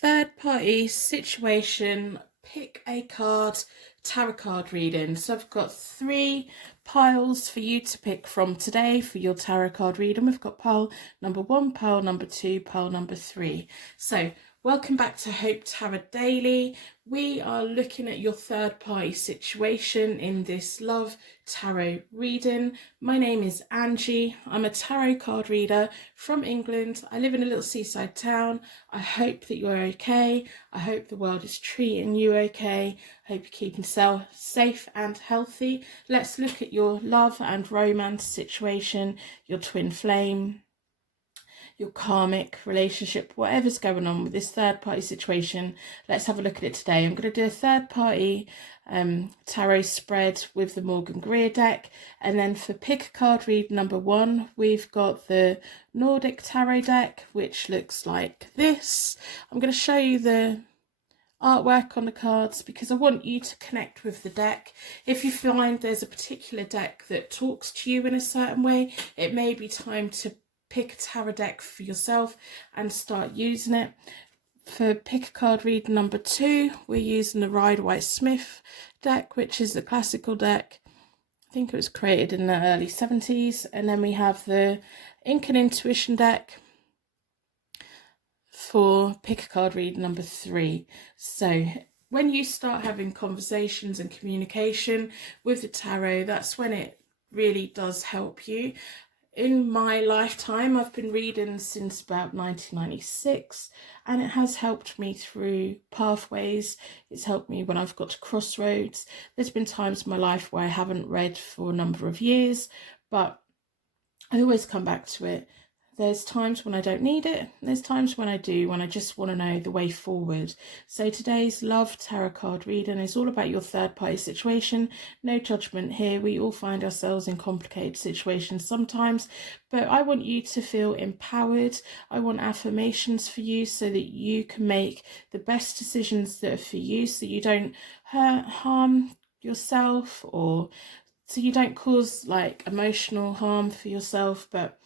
Third party situation, pick a card, tarot card reading. So I've got 3 piles for you to pick from today for your tarot card reading. We've got pile number 1, pile number 2, pile number 3. So welcome back to Hope Tarot Daily. We are looking at your third party situation in this love tarot reading. My name is Angie. I'm a tarot card reader from England. I live in a little seaside town. I hope that you're okay. I hope the world is treating you okay. I hope you're keeping safe and healthy. Let's look at your love and romance situation, your twin flame, your karmic relationship, whatever's going on with this third party situation. Let's have a look at it today. I'm going to do a third party tarot spread with the Morgan Greer deck, and then for pick a card read number 1, we've got the Nordic tarot deck, which looks like this. I'm going to show you the artwork on the cards because I want you to connect with the deck. If you find there's a particular deck that talks to you in a certain way, it may be time to pick a tarot deck for yourself and start using it. For pick a card read number 2, we're using the Rider-Waite-Smith deck, which is the classical deck. I think it was created in the early 70s. And then we have the Ink and Intuition deck for pick a card read number 3. So when you start having conversations and communication with the tarot, that's when it really does help you. In my lifetime, I've been reading since about 1996, and it has helped me through pathways. It's helped me when I've got to crossroads. There's been times in my life where I haven't read for a number of years, but I always come back to it. There's times when I don't need it. There's times when I do, when I just want to know the way forward. So today's love tarot card reading is all about your third party situation. No judgment here. We all find ourselves in complicated situations sometimes, but I want you to feel empowered. I want affirmations for you so that you can make the best decisions that are for you, so you don't harm yourself, or so you don't cause like emotional harm for yourself. But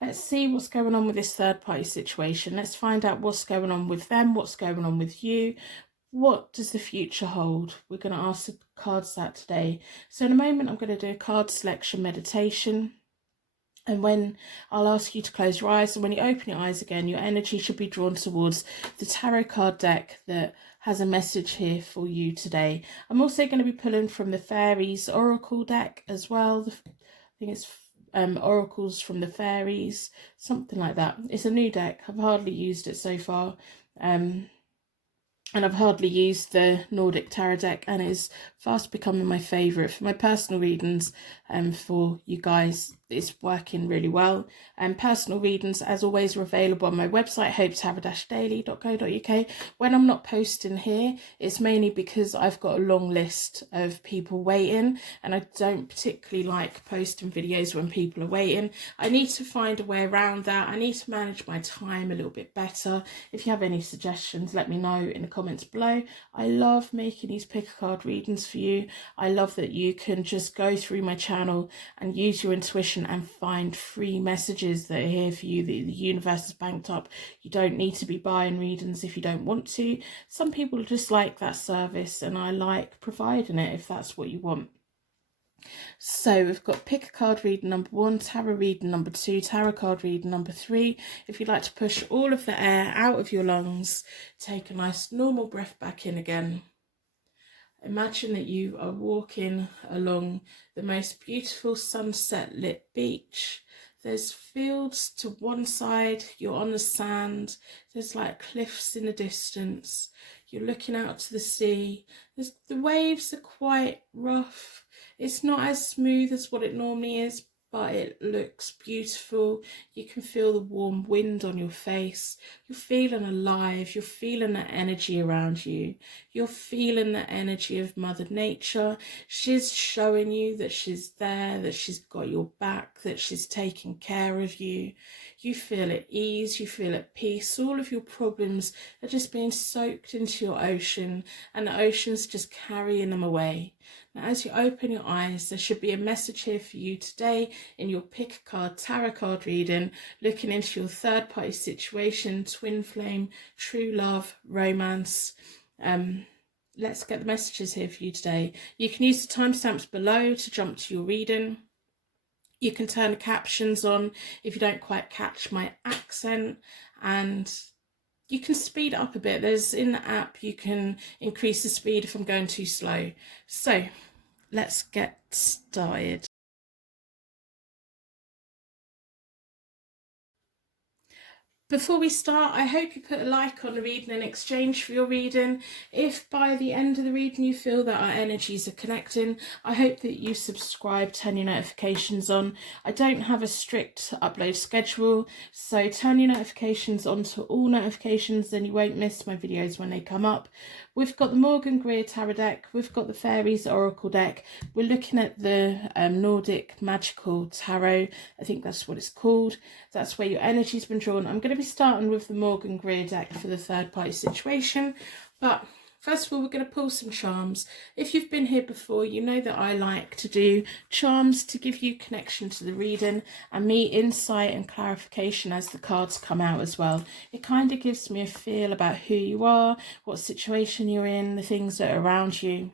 let's see what's going on with this third party situation. Let's find out what's going on with them, what's going on with you. What does the future hold? We're going to ask the cards that today. So in a moment, I'm going to do a card selection meditation. And when I'll ask you to close your eyes, and when you open your eyes again, your energy should be drawn towards the tarot card deck that has a message here for you today. I'm also going to be pulling from the Fairies Oracle deck as well. I think it's Oracles from the Fairies, something like that. It's a new deck. I've hardly used it so far, and I've hardly used the Nordic tarot deck, and it's fast becoming my favourite for my personal readings. For you guys, it's working really well. Personal readings, as always, are available on my website, hopetarot-daily.co.uk. When I'm not posting here, it's mainly because I've got a long list of people waiting, and I don't particularly like posting videos when people are waiting. I need to find a way around that. I need to manage my time a little bit better. If you have any suggestions, let me know in the comments below. I love making these pick a card readings for you. I love that you can just go through my channel and use your intuition and find free messages that are here for you, that the universe has banked up. You don't need to be buying readings if you don't want to. Some people just like that service, and I like providing it if that's what you want. So we've got pick a card reading number 1, tarot reading number 2, tarot card reading number 3. If you'd like to push all of the air out of your lungs, take a nice normal breath back in again. Imagine that you are walking along the most beautiful sunset lit beach. There's fields to one side, you're on the sand, there's like cliffs in the distance, you're looking out to the sea. The waves are quite rough. It's not as smooth as what it normally is, but it looks beautiful. You can feel the warm wind on your face. You're feeling alive. You're feeling that energy around you. You're feeling the energy of Mother Nature. She's showing you that she's there, that she's got your back, that she's taking care of you. you feel at ease, you feel at peace. All of your problems are just being soaked into your ocean, and the ocean's just carrying them away. Now, as you open your eyes, there should be a message here for you today in your pick a card tarot card reading, looking into your third party situation, twin flame, true love, romance. Let's get the messages here for you today. You can use the timestamps below to jump to your reading. You can turn the captions on if you don't quite catch my accent, and you can speed it up a bit. There's in the app, you can increase the speed if I'm going too slow. So let's get started. Before we start, I hope you put a like on the reading in exchange for your reading. If by the end of the reading you feel that our energies are connecting, I hope that you subscribe, turn your notifications on. I don't have a strict upload schedule, so turn your notifications on to all notifications, then you won't miss my videos when they come up. We've got the Morgan Greer Tarot deck, we've got the Fairies Oracle deck, we're looking at the Nordic Magical Tarot, I think that's what it's called. That's where your energy's been drawn. I'm going to be starting with the Morgan Greer deck for the third party situation, but first of all, we're going to pull some charms. If you've been here before, you know that I like to do charms to give you connection to the reading and me insight and clarification as the cards come out as well. It kind of gives me a feel about who you are, what situation you're in, the things that are around you.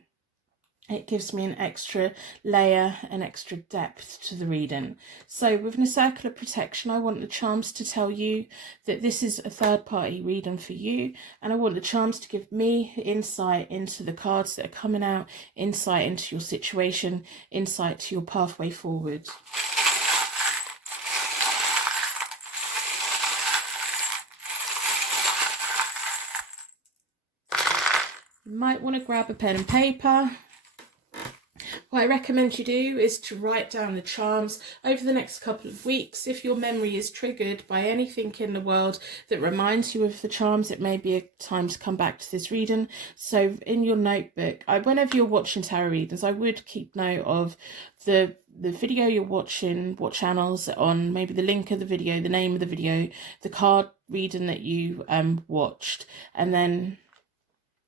It gives me an extra layer, an extra depth to the reading. So within a circle of protection, I want the charms to tell you that this is a third party reading for you. And I want the charms to give me insight into the cards that are coming out, insight into your situation, insight to your pathway forward. You might want to grab a pen and paper. What I recommend you do is to write down the charms over the next couple of weeks. If your memory is triggered by anything in the world that reminds you of the charms, it may be a time to come back to this reading. So in your notebook, whenever you're watching tarot readings, I would keep note of the video you're watching, what channels on, maybe the link of the video, the name of the video, the card reading that you watched, and then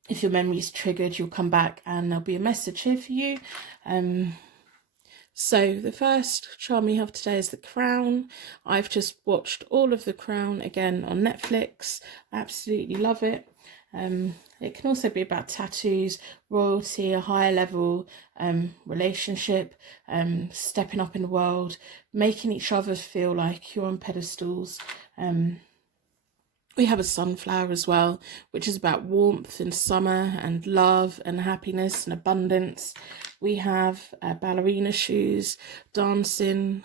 if your memory is triggered, you'll come back and there'll be a message here for you. So the first charm we have today is The Crown. I've just watched all of The Crown again on Netflix. Absolutely love it. It can also be about tattoos, royalty, a higher level relationship, stepping up in the world, making each other feel like you're on pedestals. We have a sunflower as well, which is about warmth and summer and love and happiness and abundance. We have ballerina shoes, dancing,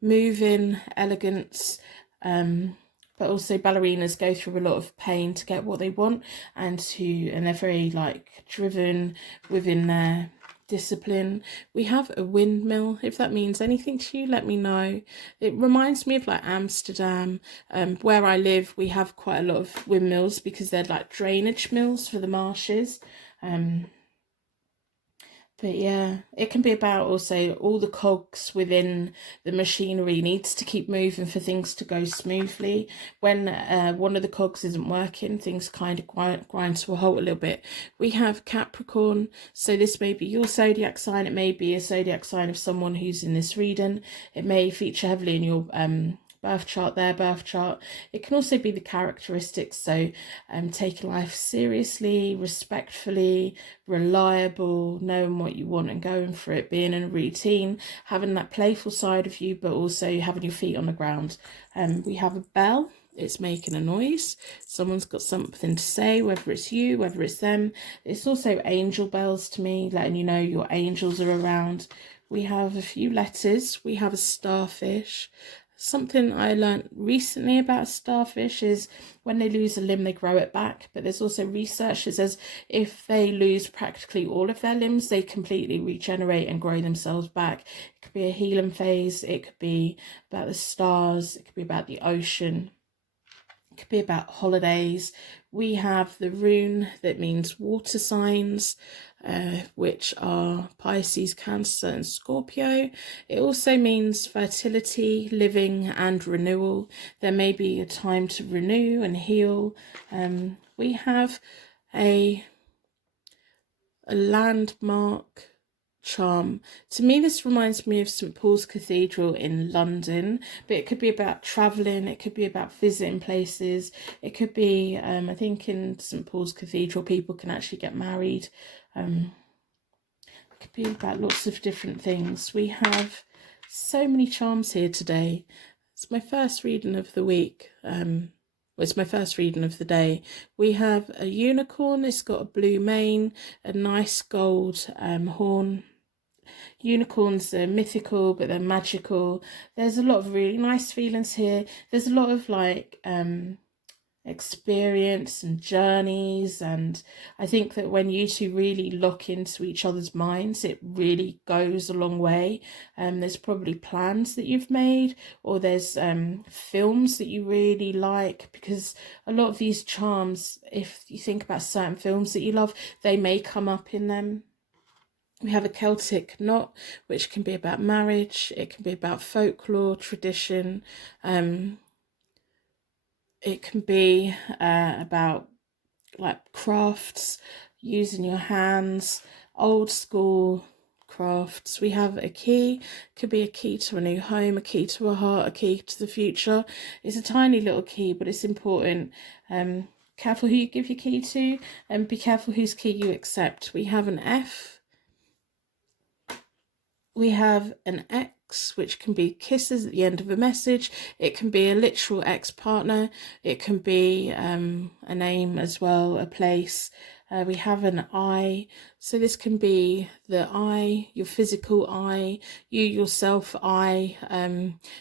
moving, elegance, but also ballerinas go through a lot of pain to get what they want, and they're very like driven within their discipline. We have a windmill. If that means anything to you, let me know. It reminds me of like Amsterdam. Where I live, we have quite a lot of windmills because they're like drainage mills for the marshes. But yeah, it can be about also all the cogs within the machinery needs to keep moving for things to go smoothly. When one of the cogs isn't working, things kind of grind to a halt a little bit. We have Capricorn, so this may be your zodiac sign. It may be a zodiac sign of someone who's in this reading. It may feature heavily in your birth chart, their birth chart. It can also be the characteristics, so taking life seriously, respectfully, reliable, knowing what you want and going for it, being in a routine, having that playful side of you, but also having your feet on the ground. We have a bell. It's making a noise. Someone's got something to say, whether it's you, whether it's them. It's also angel bells to me, letting you know your angels are around. We have a few letters. We have a starfish. Something I learned recently about starfish is when they lose a limb, they grow it back. But there's also research that says if they lose practically all of their limbs, they completely regenerate and grow themselves back. It could be a healing phase. It could be about the stars. It could be about the ocean. It could be about holidays. We have the rune that means water signs, which are Pisces, Cancer and Scorpio. It also means fertility, living and renewal. There may be a time to renew and heal. We have a landmark charm. To me, this reminds me of St Paul's Cathedral in London, but it could be about travelling, it could be about visiting places, it could be, I think in St Paul's Cathedral people can actually get married. It could be about lots of different things. We have so many charms here today. It's my first reading of the week. It's my first reading of the day. We have a unicorn. It's got a blue mane, a nice gold horn. Unicorns are mythical, but they're magical. There's a lot of really nice feelings here. There's a lot of like experience and journeys, and I think that when you two really lock into each other's minds, it really goes a long way. There's probably plans that you've made, or there's films that you really like, because a lot of these charms, if you think about certain films that you love, they may come up in them. We have a Celtic knot, which can be about marriage. It can be about folklore, tradition. It can be about like crafts, using your hands, old school crafts. We have a key. Could be a key to a new home, a key to a heart, a key to the future. It's a tiny little key, but it's important. Careful who you give your key to, and be careful whose key you accept. We have an F. We have an X, which can be kisses at the end of a message. It can be a literal ex-partner. It can be a name as well, a place. We have an I, so this can be the I, your physical I, you yourself I.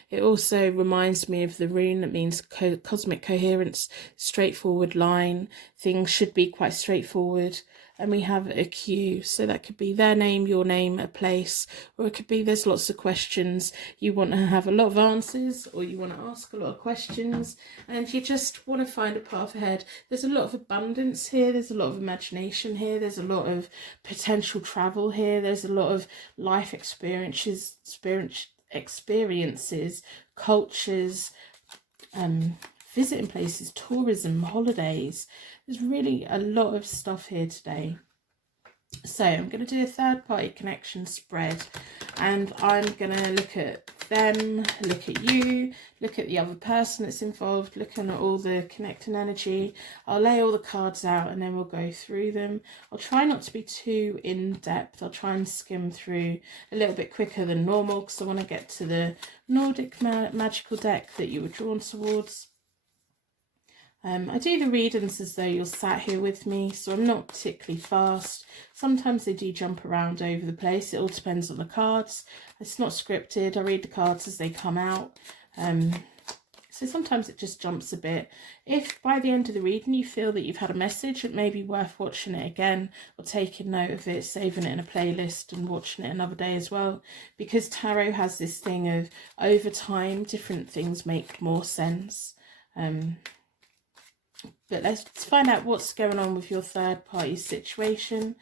It also reminds me of the rune that means cosmic coherence, straightforward line. Things should be quite straightforward. And we have a Q, so that could be their name, your name, a place, or it could be there's lots of questions. You want to have a lot of answers, or you want to ask a lot of questions, and you just want to find a path ahead. There's a lot of abundance here, there's a lot of imagination here, there's a lot of potential travel here, there's a lot of life experiences, cultures, visiting places, tourism, holidays. There's really a lot of stuff here today. So I'm going to do a third party connection spread, and I'm going to look at them, look at you, look at the other person that's involved, looking at all the connecting energy. I'll lay all the cards out and then we'll go through them. I'll try not to be too in depth. I'll try and skim through a little bit quicker than normal, because I want to get to the Nordic magical deck that you were drawn towards. I do the readings as though you're sat here with me, so I'm not particularly fast. Sometimes they do jump around over the place. It all depends on the cards. It's not scripted. I read the cards as they come out. So sometimes it just jumps a bit. If by the end of the reading you feel that you've had a message, it may be worth watching it again, or taking note of it, saving it in a playlist and watching it another day as well. Because tarot has this thing of, over time, different things make more sense. But let's find out what's going on with your third party situation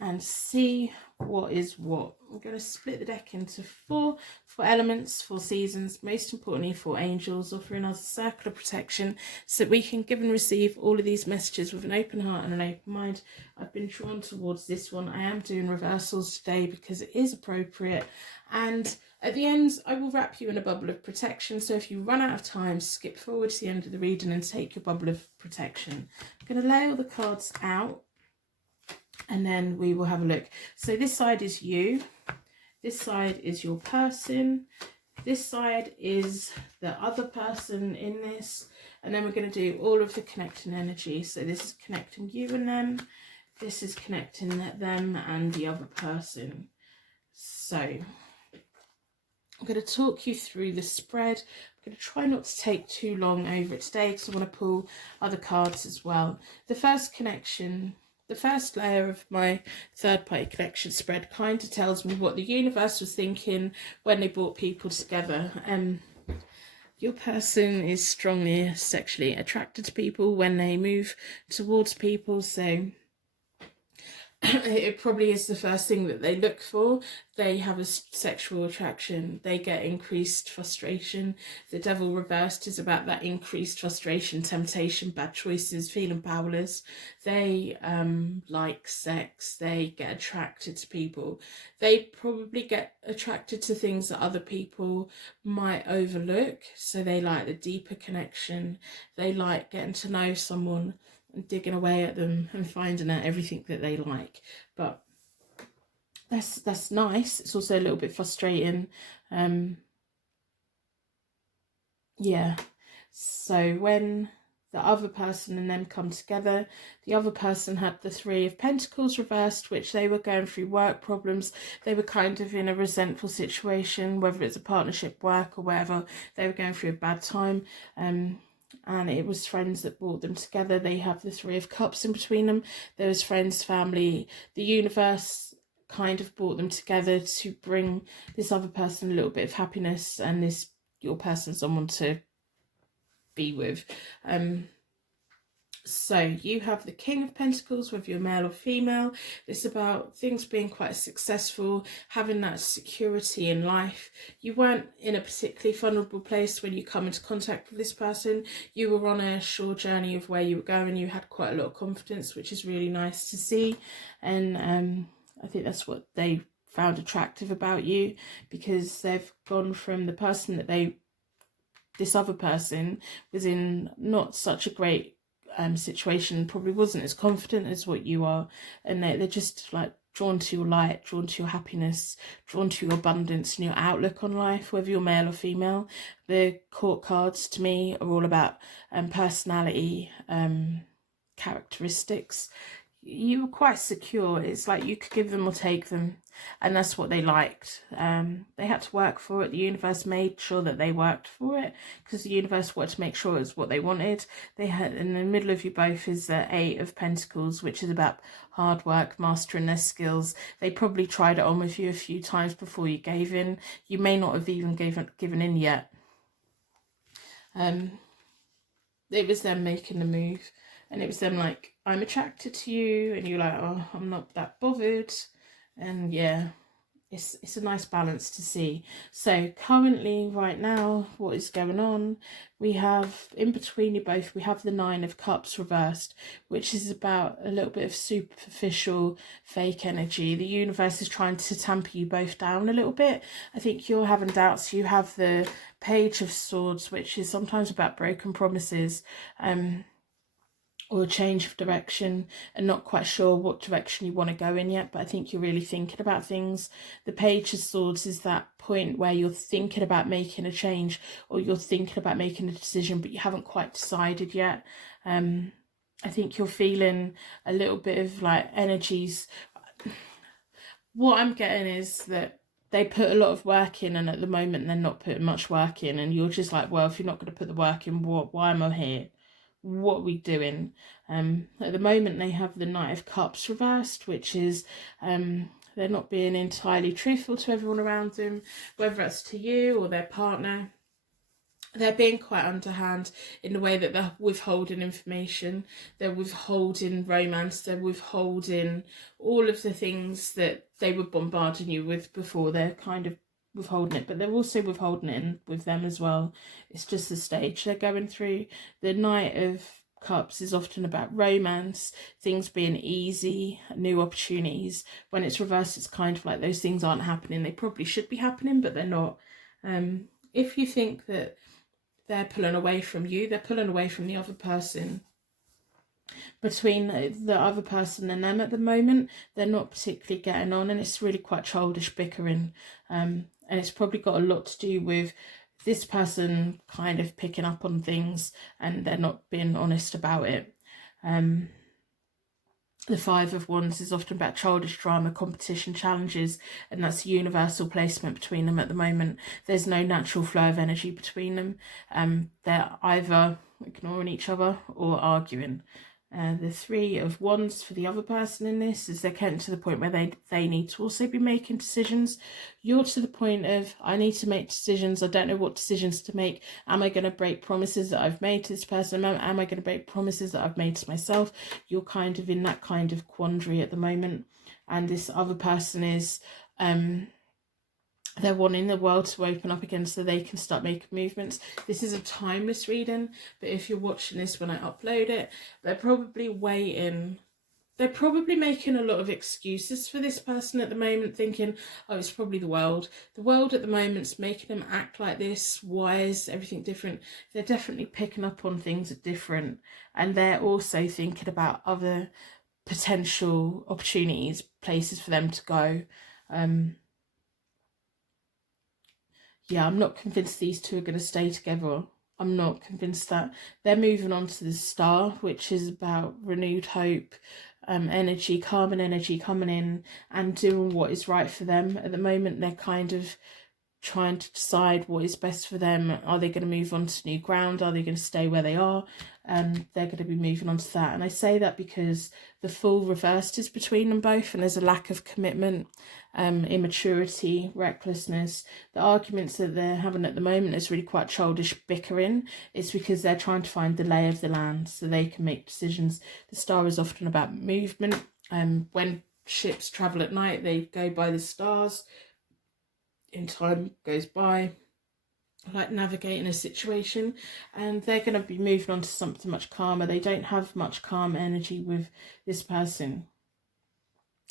and see what is what. I'm going to split the deck into four elements, 4 seasons, most importantly 4 angels, offering us a circle of protection so that we can give and receive all of these messages with an open heart and an open mind. I've been drawn towards this one. I am doing reversals today because it is appropriate, and at the end I will wrap you in a bubble of protection, so if you run out of time, skip forward to the end of the reading and take your bubble of protection. I'm going to lay all the cards out and then we will have a look. So this side is you, this side is your person, this side is the other person in this, and then we're going to do all of the connecting energy. So this is connecting you and them, this is connecting them and the other person. So I'm going to talk you through the spread. I'm going to try not to take too long over it today because I want to pull other cards as well. The first connection, the first layer of my third party connection spread kind of tells me what the universe was thinking when they brought people together. your person is strongly sexually attracted to people when they move towards people, so it probably is the first thing that they look for. They have a sexual attraction. They get increased frustration. The devil reversed is about that increased frustration, temptation, bad choices, feeling powerless. They like sex. They get attracted to people. They probably get attracted to things that other people might overlook. So they like the deeper connection. They like getting to know someone, digging away at them and finding out everything that they like. But that's nice. It's also a little bit frustrating. Yeah. So when the other person and them come together, the other person had the Three of Pentacles reversed, which they were going through work problems. They were kind of in a resentful situation, whether it's a partnership, work or whatever. They were going through a bad time. And it was friends that brought them together. They have the Three of Cups in between them. There was friends, family. The universe kind of brought them together to bring this other person a little bit of happiness, and this your person someone to be with. So you have the King of Pentacles, whether you're male or female. It's about things being quite successful, having that security in life. You weren't in a particularly vulnerable place when you come into contact with this person. You were on a sure journey of where you were going. You had quite a lot of confidence, which is really nice to see. And I think that's what they found attractive about you, because they've gone from the person that this other person was in not such a great situation, probably wasn't as confident as what you are, and they're just like drawn to your light, drawn to your happiness, drawn to your abundance and your outlook on life, whether you're male or female. The court cards to me are all about personality, characteristics. You were quite secure. It's like you could give them or take them, and that's what they liked. They had to work for it. The universe made sure that they worked for it, because the universe wanted to make sure it was what they wanted. They had, in the middle of you both is the Eight of Pentacles, which is about hard work, mastering their skills. They probably tried it on with you a few times before you gave in. You may not have even given in yet. It was them making the move, and it was them like, I'm attracted to you, and you're like, oh, I'm not that bothered. And yeah, it's a nice balance to see. So currently, right now, what is going on, we have in between you both, we have the Nine of Cups reversed, which is about a little bit of superficial fake energy. The universe is trying to tamper you both down a little bit. I think you're having doubts. You have the Page of Swords, which is sometimes about broken promises, or a change of direction, and not quite sure what direction you want to go in yet, but I think you're really thinking about things. The Page of Swords is that point where you're thinking about making a change, or you're thinking about making a decision, but you haven't quite decided yet. I think you're feeling a little bit of like energies. What I'm getting is that they put a lot of work in, and at the moment they're not putting much work in, and you're just like, well, if you're not going to put the work in, why am I here? What are we doing? At the moment they have the Knight of Cups reversed, which is they're not being entirely truthful to everyone around them, whether it's to you or their partner. They're being quite underhand in the way that they're withholding information, they're withholding romance, they're withholding all of the things that they were bombarding you with before. They're kind of withholding it, but they're also withholding it with them as well. It's just the stage they're going through. The Knight of Cups is often about romance, things being easy, new opportunities. When it's reversed, it's kind of like those things aren't happening. They probably should be happening, but they're not. If you think that they're pulling away from you, they're pulling away from the other person. Between the other person and them at the moment, they're not particularly getting on, and it's really quite childish bickering. And it's probably got a lot to do with this person kind of picking up on things and they're not being honest about it. The Five of Wands is often about childish drama, competition, challenges, and that's a universal placement between them at the moment. There's no natural flow of energy between them. They're either ignoring each other or arguing. The Three of Wands for the other person in this is they're getting to the point where they need to also be making decisions. You're to the point of, I need to make decisions. I don't know what decisions to make. Am I going to break promises that I've made to this person? Am I going to break promises that I've made to myself? You're kind of in that kind of quandary at the moment. And this other person is, they're wanting the world to open up again so they can start making movements. This is a timeless reading, but if you're watching this when I upload it, they're probably waiting. They're probably making a lot of excuses for this person at the moment, thinking, oh, it's probably the world. The world at the moment's making them act like this. Why is everything different? They're definitely picking up on things that are different. And they're also thinking about other potential opportunities, places for them to go. Yeah, I'm not convinced these two are going to stay together. I'm not convinced that. They're moving on to the Star, which is about renewed hope, energy, Carmen energy coming in and doing what is right for them. At the moment, they're kind of trying to decide what is best for them. Are they going to move on to new ground? Are they going to stay where they are? They're going to be moving on to that. And I say that because the Fool reversed is between them both, and there's a lack of commitment, immaturity, recklessness. The arguments that they're having at the moment is really quite childish bickering. It's because they're trying to find the lay of the land so they can make decisions. The Star is often about movement. When ships travel at night, they go by the stars. In time goes by, like navigating a situation, and they're going to be moving on to something much calmer. They don't have much calm energy with this person,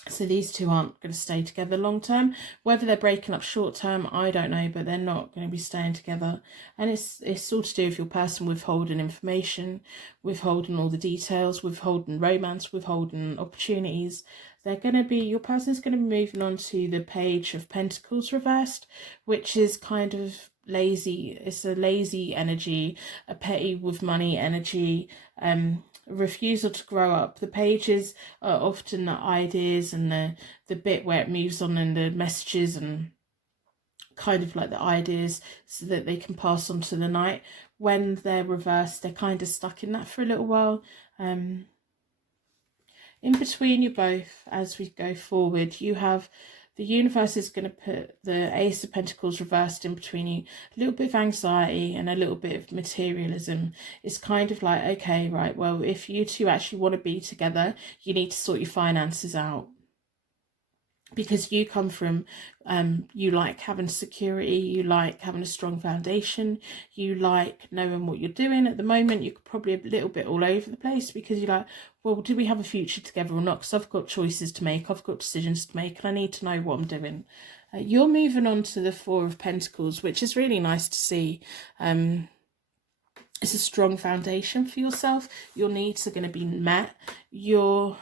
so these two aren't going to stay together long term. Whether they're breaking up short term, I don't know, but they're not going to be staying together. And it's all to do with your person withholding information, withholding all the details, withholding romance, withholding opportunities. They're going to be, your person's going to be moving on to the Page of Pentacles reversed, which is kind of lazy. It's a lazy energy, a petty with money energy, refusal to grow up. The pages are often the ideas and the bit where it moves on and the messages and kind of like the ideas so that they can pass on to the night. When they're reversed, they're kind of stuck in that for a little while. In between you both, as we go forward, you have the universe is going to put the Ace of Pentacles reversed in between you. A little bit of anxiety and a little bit of materialism. It's kind of like, okay, right, well, if you two actually want to be together, you need to sort your finances out. Because you come from, you like having security, you like having a strong foundation, you like knowing what you're doing. At the moment, you're probably a little bit all over the place because you're like, well, do we have a future together or not? Because I've got choices to make, I've got decisions to make, and I need to know what I'm doing. You're moving on to the Four of Pentacles, which is really nice to see. It's a strong foundation for yourself. Your needs are going to be met. You're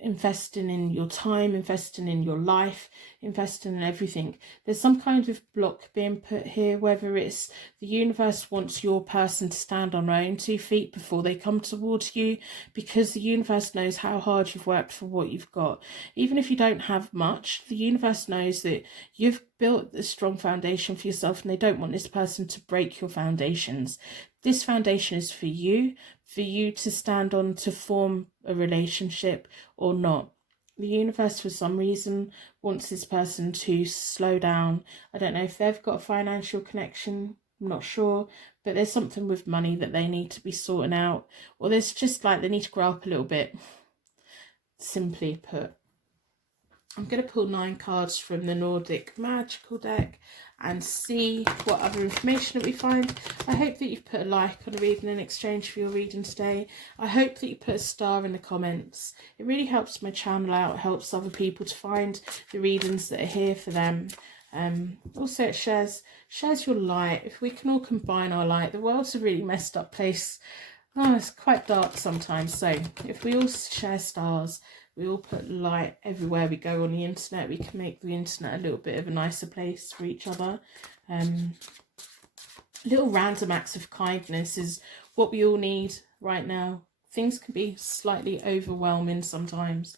investing in your time, investing in your life, investing in everything. There's some kind of block being put here, whether it's the universe wants your person to stand on their own 2 feet before they come towards you, because the universe knows how hard you've worked for what you've got. Even if you don't have much, the universe knows that you've built a strong foundation for yourself, and they don't want this person to break your foundations. This foundation is for you to stand on, to form a relationship or not. The universe, for some reason, wants this person to slow down. I don't know if they've got a financial connection, I'm not sure, but there's something with money that they need to be sorting out, or there's just like they need to grow up a little bit, simply put. I'm going to pull 9 cards from the Nordic Magical deck and see what other information that we find. I hope that you've put a like on the reading in exchange for your reading today. I hope that you put a star in the comments. It really helps my channel out, helps other people to find the readings that are here for them. Also, it shares your light. If we can all combine our light, the world's a really messed up place. Oh, it's quite dark sometimes. So if we all share stars, we all put light everywhere we go on the internet, we can make the internet a little bit of a nicer place for each other. Little random acts of kindness is what we all need right now. Things can be slightly overwhelming sometimes.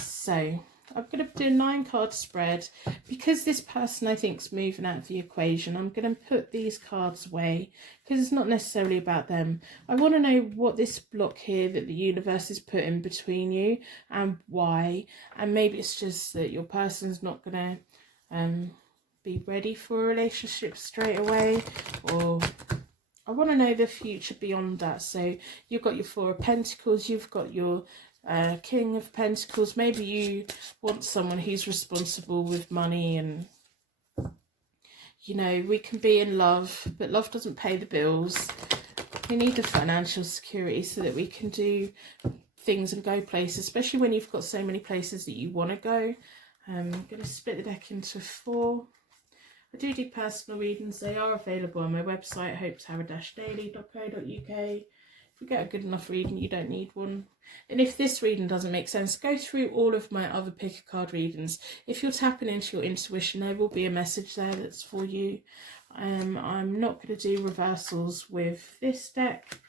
So I'm going to do a 9-card spread. Because this person I think is moving out of the equation, I'm going to put these cards away because it's not necessarily about them. I want to know what this block here that the universe is putting between you and why. And maybe it's just that your person's not going to be ready for a relationship straight away, or I want to know the future beyond that. So you've got your Four of Pentacles, you've got your King of Pentacles. Maybe you want someone who's responsible with money, and you know, we can be in love, but love doesn't pay the bills. We need the financial security so that we can do things and go places, especially when you've got so many places that you want to go. I'm going to split the deck into 4. I do personal readings. They are available on my website, hopetarot-daily.co.uk. If you get a good enough reading, you don't need one. And if this reading doesn't make sense, go through all of my other pick a card readings. If you're tapping into your intuition, there will be a message there that's for you. I'm not going to do reversals with this deck.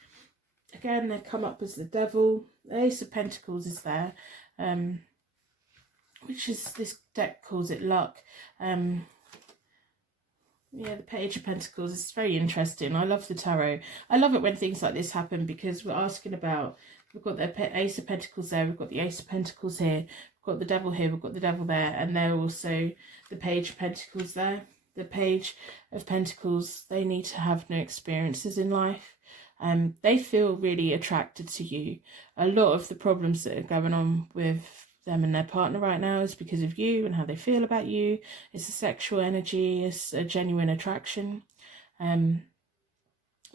Again, they come up as the Devil. The Ace of Pentacles is there, which is, this deck calls it luck. Yeah, the Page of Pentacles is very interesting. I love the tarot. I love it when things like this happen, because we're asking about, we've got the Ace of Pentacles there, we've got the Ace of Pentacles here, we've got the Devil here, we've got the Devil there, and there are also the Page of Pentacles there. The Page of Pentacles, they need to have new experiences in life. They feel really attracted to you. A lot of the problems that are going on with them and their partner right now is because of you and how they feel about you. It's a sexual energy, it's a genuine attraction, but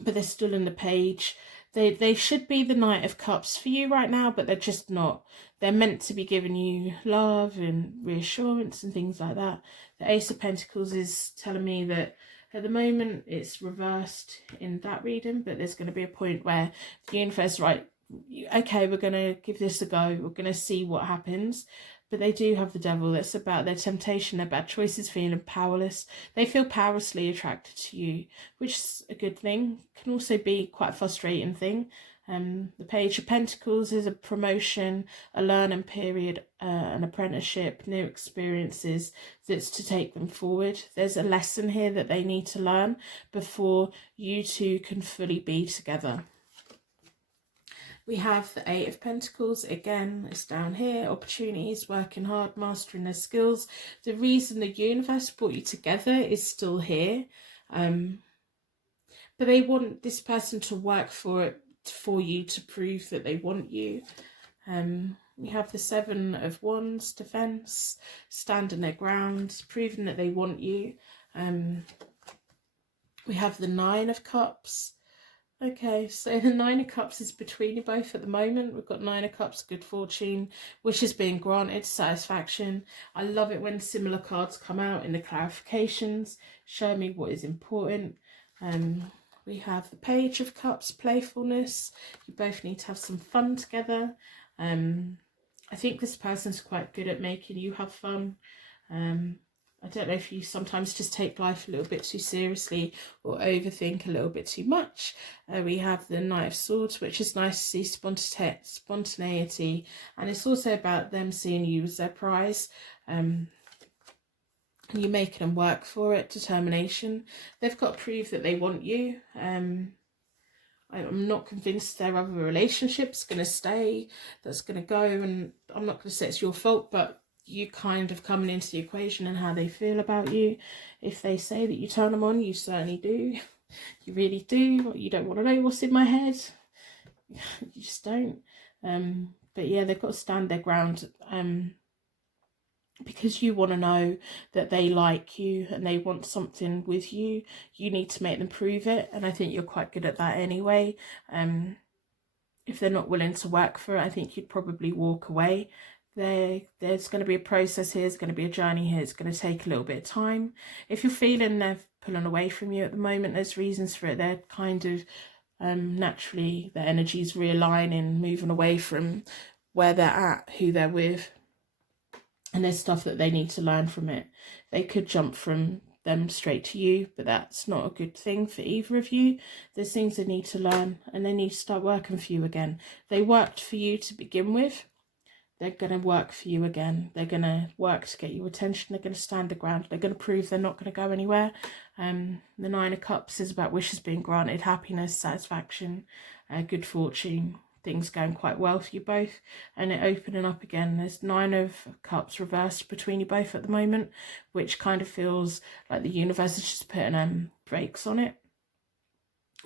they're still in the Page. They should be the Knight of Cups for you right now, but they're just not. They're meant to be giving you love and reassurance and things like that. The Ace of Pentacles is telling me that at the moment it's reversed in that reading, but there's going to be a point where the universe, right, okay, we're going to give this a go, we're going to see what happens. But they do have the Devil. That's about their temptation, their bad choices, feeling powerless. They feel powerlessly attracted to you, which is a good thing. Can also be quite a frustrating thing. The Page of Pentacles is a promotion, a learning period, an apprenticeship, new experiences that's to take them forward. There's a lesson here that they need to learn before you two can fully be together. We have the Eight of Pentacles. Again, it's down here. Opportunities, working hard, mastering their skills. The reason the universe brought you together is still here. But they want this person to work for it, for you to prove that they want you. We have the Seven of Wands, defense, standing their ground, proving that they want you. We have the Nine of Cups. Okay, so the Nine of Cups is between you both at the moment. We've got Nine of Cups, good fortune, wishes being granted, satisfaction. I love it when similar cards come out in the clarifications, show me what is important. We have the Page of Cups, playfulness. You both need to have some fun together. I think this person's quite good at making you have fun. I don't know if you sometimes just take life a little bit too seriously or overthink a little bit too much. We have the Knight of Swords, which is nice to see spontaneity. And it's also about them seeing you as their prize. And you making them work for it, determination. They've got to prove that they want you. I'm not convinced their other relationship's going to stay, that's going to go, and I'm not going to say it's your fault, but you kind of coming into the equation and how they feel about you. If they say that you turn them on, you certainly do. You really do. You don't want to know what's in my head. You just don't. But yeah, they've got to stand their ground. Because you want to know that they like you and they want something with you, you need to make them prove it. And I think you're quite good at that anyway. If they're not willing to work for it, I think you'd probably walk away. There's going to be a process here, there's going to be a journey here, it's going to take a little bit of time. If you're feeling they're pulling away from you at the moment, there's reasons for it. They're kind of naturally, their energy's realigning, moving away from where they're at, who they're with, and there's stuff that they need to learn from it. They could jump from them straight to you, but that's not a good thing for either of you. There's things they need to learn, and they need to start working for you again. They worked for you to begin with. they're going to work for you again. They're going to work to get your attention. They're going to stand the ground. They're going to prove they're not going to go anywhere. The Nine of Cups is about wishes being granted, happiness, satisfaction, good fortune, things going quite well for you both, and it opening up again. There's Nine of Cups reversed between you both at the moment, which kind of feels like the universe is just putting brakes on it.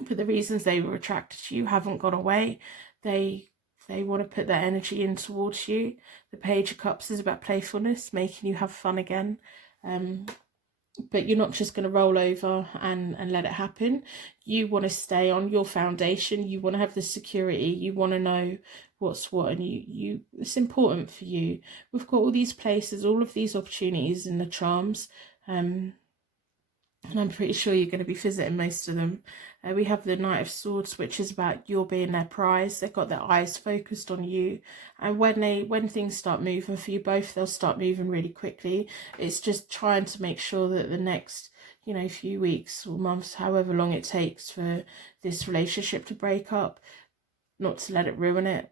But the reasons they were attracted to you haven't gone away. They want to put their energy in towards you. The Page of Cups is about playfulness, making you have fun again. But you're not just going to roll over and let it happen. You want to stay on your foundation. You want to have the security. You want to know what's what, and you it's important for you. We've got all these places, all of these opportunities in the charms. And I'm pretty sure you're going to be visiting most of them. We have the Knight of Swords, which is about your being their prize. They've got their eyes focused on you, and when things start moving for you both, they'll start moving really quickly. It's just trying to make sure that the next, few weeks or months, however long it takes for this relationship to break up, not to let it ruin it.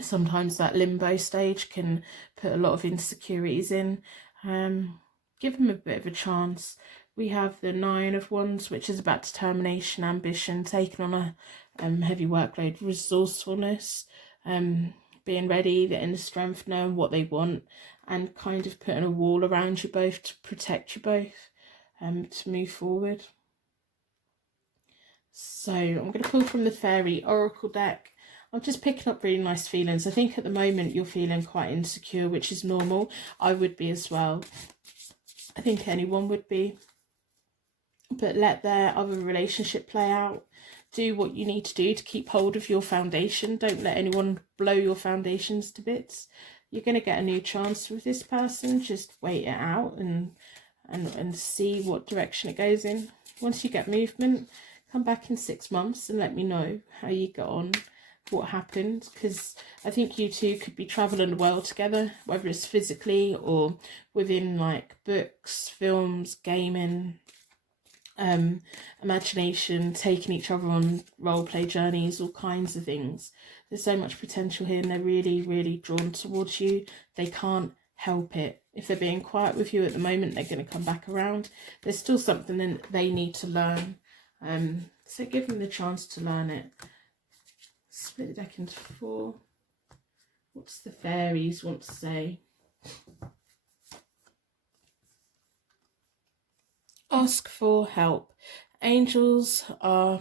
Sometimes that limbo stage can put a lot of insecurities in. Give them a bit of a chance. We have the Nine of Wands, which is about determination, ambition, taking on a heavy workload, resourcefulness, being ready, the inner strength, knowing what they want, and kind of putting a wall around you both to protect you both, to move forward. So I'm going to pull from the Fairy Oracle deck. I'm just picking up really nice feelings. I think at the moment you're feeling quite insecure, which is normal. I would be as well. I think anyone would be. But let their other relationship play out. Do what you need to do to keep hold of your foundation. Don't let anyone blow your foundations to bits. You're going to get a new chance with this person. Just wait it out and see what direction it goes in. Once you get movement, come back in 6 months and let me know how you got on, what happened, because I think you two could be traveling the world together, whether it's physically or within like books, films, gaming, imagination, taking each other on role play journeys, all kinds of things. There's so much potential here, and they're really, really drawn towards you. They can't help it. If they're being quiet with you at the moment, they're going to come back around. There's still something that they need to learn. So give them the chance to learn it. Split the deck into 4. What's the Fairies want to say? Ask for help. Angels are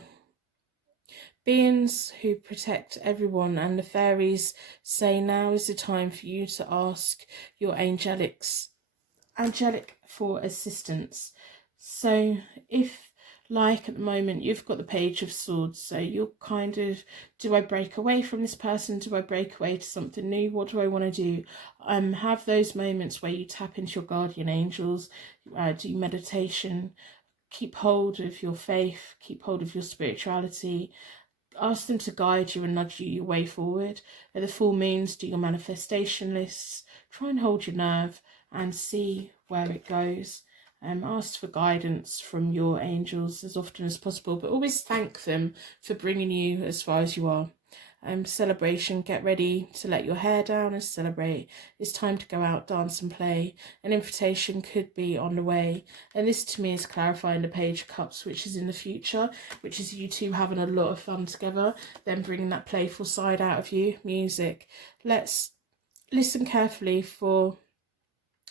beings who protect everyone, and the Fairies say now is the time for you to ask your angelic for assistance. So if, like at the moment, you've got the Page of Swords, so you're kind of, do I break away from this person? Do I break away to something new? What do I want to do? Have those moments where you tap into your guardian angels, do meditation, keep hold of your faith, keep hold of your spirituality, ask them to guide you and nudge you your way forward. At the full moons, do your manifestation lists, try and hold your nerve and see where it goes. Ask for guidance from your angels as often as possible, but always thank them for bringing you as far as you are. Celebration, get ready to let your hair down and celebrate. It's time to go out, dance and play. An invitation could be on the way, and this to me is clarifying the Page of Cups, which is in the future, which is you two having a lot of fun together, then bringing that playful side out of you. Music. Let's listen carefully, for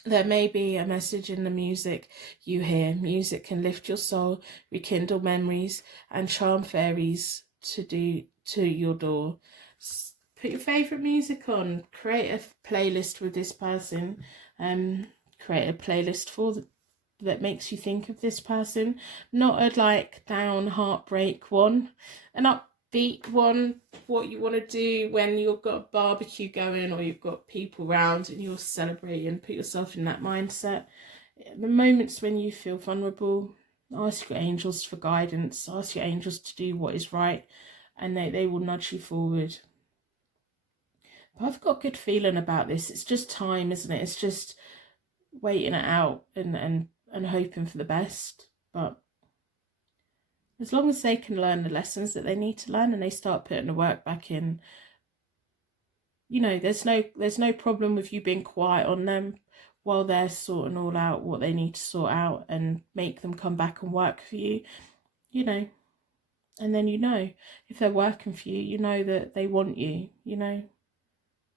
there may be a message in the music you hear. Music can lift your soul, rekindle memories, and charm fairies to your door. Put your favourite music on. Create a playlist with this person. Create a playlist that makes you think of this person. Not a like down heartbreak one. An upbeat one. What you want to do when you've got a barbecue going or you've got people around and you're celebrating. Put yourself in that mindset. The moments when you feel vulnerable, ask your angels for guidance. Ask your angels to do what is right, and they will nudge you forward. But I've got a good feeling about this. It's just time, isn't it? It's just waiting it out and hoping for the best. But as long as they can learn the lessons that they need to learn and they start putting the work back in, you know, there's no problem with you being quiet on them while they're sorting all out what they need to sort out and make them come back and work for you, you know. And then, you know, if they're working for you, you know that they want you, you know.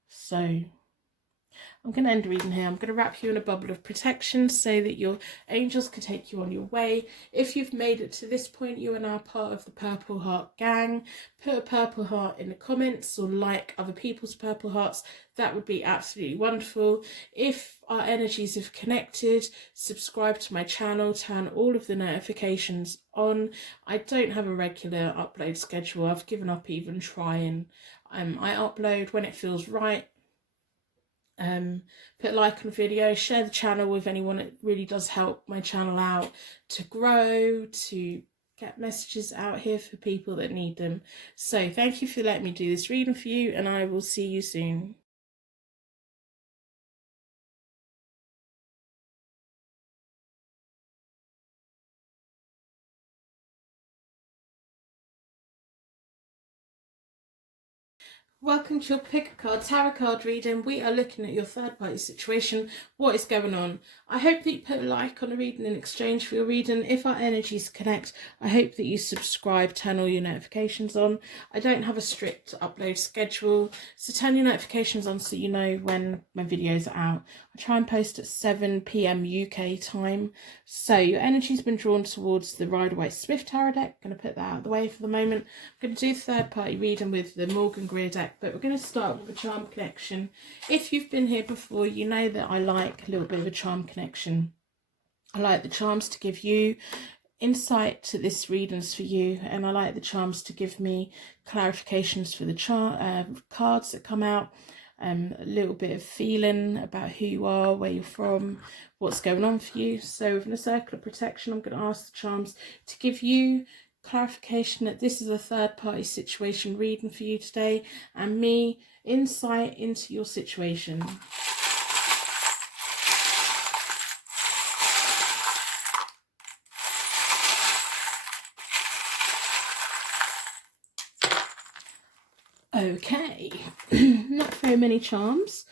So I'm going to end reading here. I'm going to wrap you in a bubble of protection so that your angels can take you on your way. If you've made it to this point, you are now part of the Purple Heart gang. Put a purple heart in the comments or like other people's purple hearts. That would be absolutely wonderful. If our energies have connected, subscribe to my channel, turn all of the notifications on. I don't have a regular upload schedule. I've given up even trying. I upload when it feels right. Put a like on the video, share the channel with anyone. It really does help my channel out to grow, to get messages out here for people that need them. So thank you for letting me do this reading for you, and I will see you soon. Welcome to your pick a card tarot card reading. We are looking at your third party situation. What is going on? I hope that you put a like on the reading in exchange for your reading. If our energies connect, I hope that you subscribe, turn all your notifications on. I don't have a strict upload schedule, so turn your notifications on so you know when my videos are out. I try and post at 7 p.m. UK time. So your energy's been drawn towards the Rider-Waite-Smith tarot deck. I'm going to put that out of the way for the moment. I'm going to do third party reading with the Morgan Greer deck, but we're going to start with a charm connection. If you've been here before, you know that I like a little bit of a charm connection. I like the charms to give you insight to this readings for you, and I like the charms to give me clarifications for the cards that come out. A little bit of feeling about who you are, where you're from, what's going on for you. So within a circle of protection, I'm going to ask the charms to give you clarification that this is a third party situation reading for you today, and me insight into your situation. Okay, not very many charms,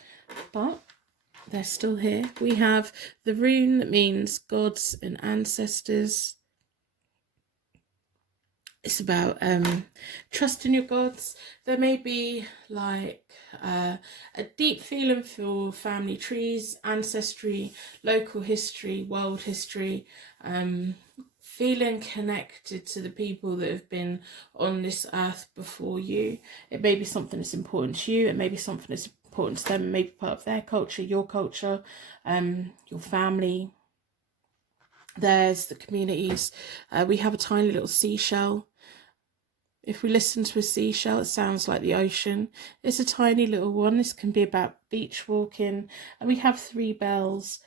but they're still here. We have the rune that means gods and ancestors. It's about trusting your gods. There may be like a deep feeling for family trees, ancestry, local history, world history, feeling connected to the people that have been on this earth before you. It may be something that's important to you. It may be something that's important to them. It may be part of their culture, your family. There's the communities. We have a tiny little seashell. If we listen to a seashell, it sounds like the ocean. It's a tiny little one. This can be about beach walking. And we have 3 bells.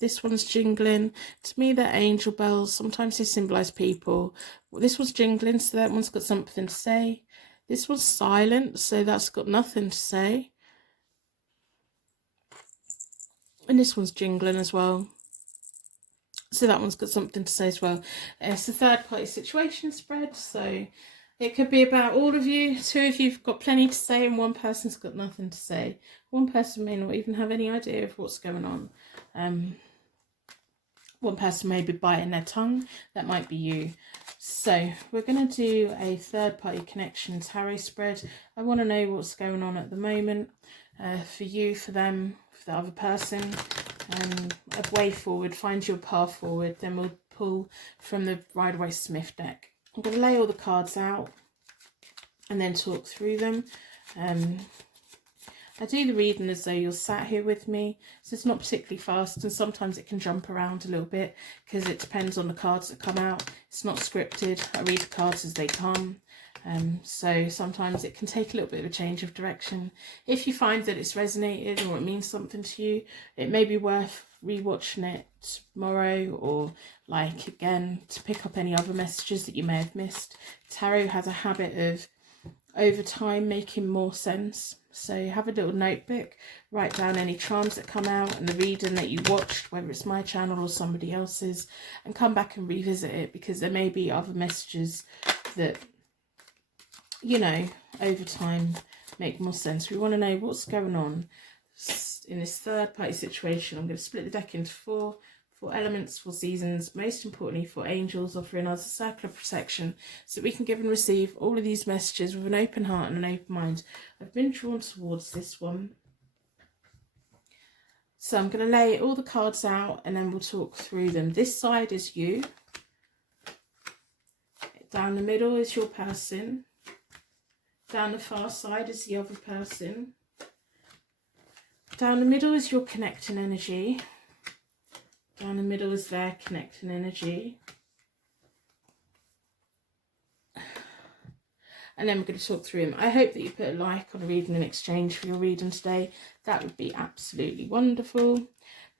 This one's jingling. To me, they're angel bells. Sometimes they symbolise people. This one's jingling, so that one's got something to say. This one's silent, so that's got nothing to say. And this one's jingling as well. So that one's got something to say as well. It's a third party situation spread, so it could be about all of you. 2 of you've got plenty to say and 1 person's got nothing to say. 1 person may not even have any idea of what's going on. 1 person may be biting their tongue. That might be you. So we're going to do a third party connection tarot spread. I want to know what's going on at the moment for you, for them, for the other person. A way forward, find your path forward. Then we'll pull from the Rider-Waite-Smith deck. I'm going to lay all the cards out and then talk through them. I do the reading as though you're sat here with me, so it's not particularly fast, and sometimes it can jump around a little bit because it depends on the cards that come out. It's not scripted. I read the cards as they come. So sometimes it can take a little bit of a change of direction. If you find that it's resonated or it means something to you, it may be worth rewatching it tomorrow, or like again to pick up any other messages that you may have missed. Tarot has a habit of over time making more sense. So have a little notebook, write down any charms that come out and the reading that you watched, whether it's my channel or somebody else's, and come back and revisit it, because there may be other messages that, you know, over time make more sense. We want to know what's going on in this third party situation. I'm going to split the deck into four elements, 4 seasons, most importantly 4 angels, offering us a circle of protection so that we can give and receive all of these messages with an open heart and an open mind. I've been drawn towards this one. So I'm going to lay all the cards out and then we'll talk through them. This side is you. Down the middle is your person. Down the far side is the other person. Down the middle is your connecting energy. Down the middle is their connecting energy. And then we're going to talk through them. I hope that you put a like on a reading in exchange for your reading today. That would be absolutely wonderful.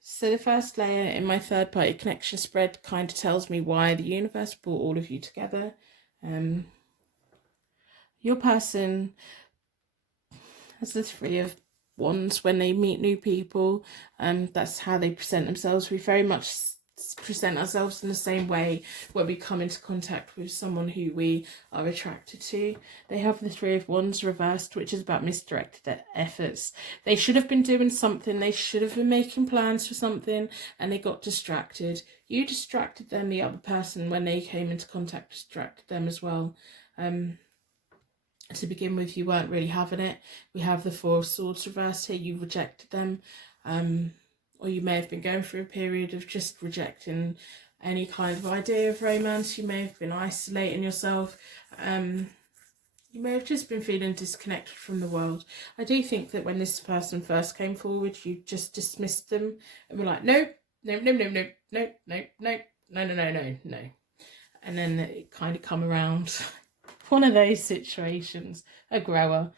So the first layer in my third party connection spread kind of tells me why the universe brought all of you together. Your person has the 3 of Wands when they meet new people. That's how they present themselves. We very much present ourselves in the same way when we come into contact with someone who we are attracted to. They have the 3 of Wands reversed, which is about misdirected efforts. They should have been doing something, they should have been making plans for something, and they got distracted. You distracted them, the other person, when they came into contact, distracted them as well. To begin with, you weren't really having it. We have the 4 of Swords reversed here. You rejected them. Or you may have been going through a period of just rejecting any kind of idea of romance. You may have been isolating yourself. You may have just been feeling disconnected from the world. I do think that when this person first came forward, you just dismissed them and were like, no, no, no, no, no, no, no, no, no, no, no, no, no. And then it kind of come around. One of those situations, a grower.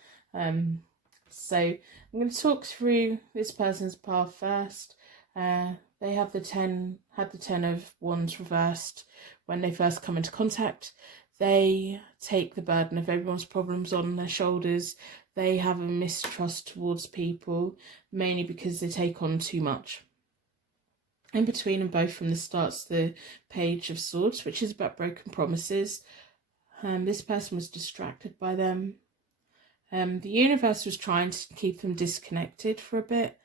So I'm going to talk through this person's path first. They have had the 10 of Wands reversed when they first come into contact. They take the burden of everyone's problems on their shoulders. They have a mistrust towards people, mainly because they take on too much. In between them both from the start's the Page of Swords, which is about broken promises. This person was distracted by them. The universe was trying to keep them disconnected for a bit.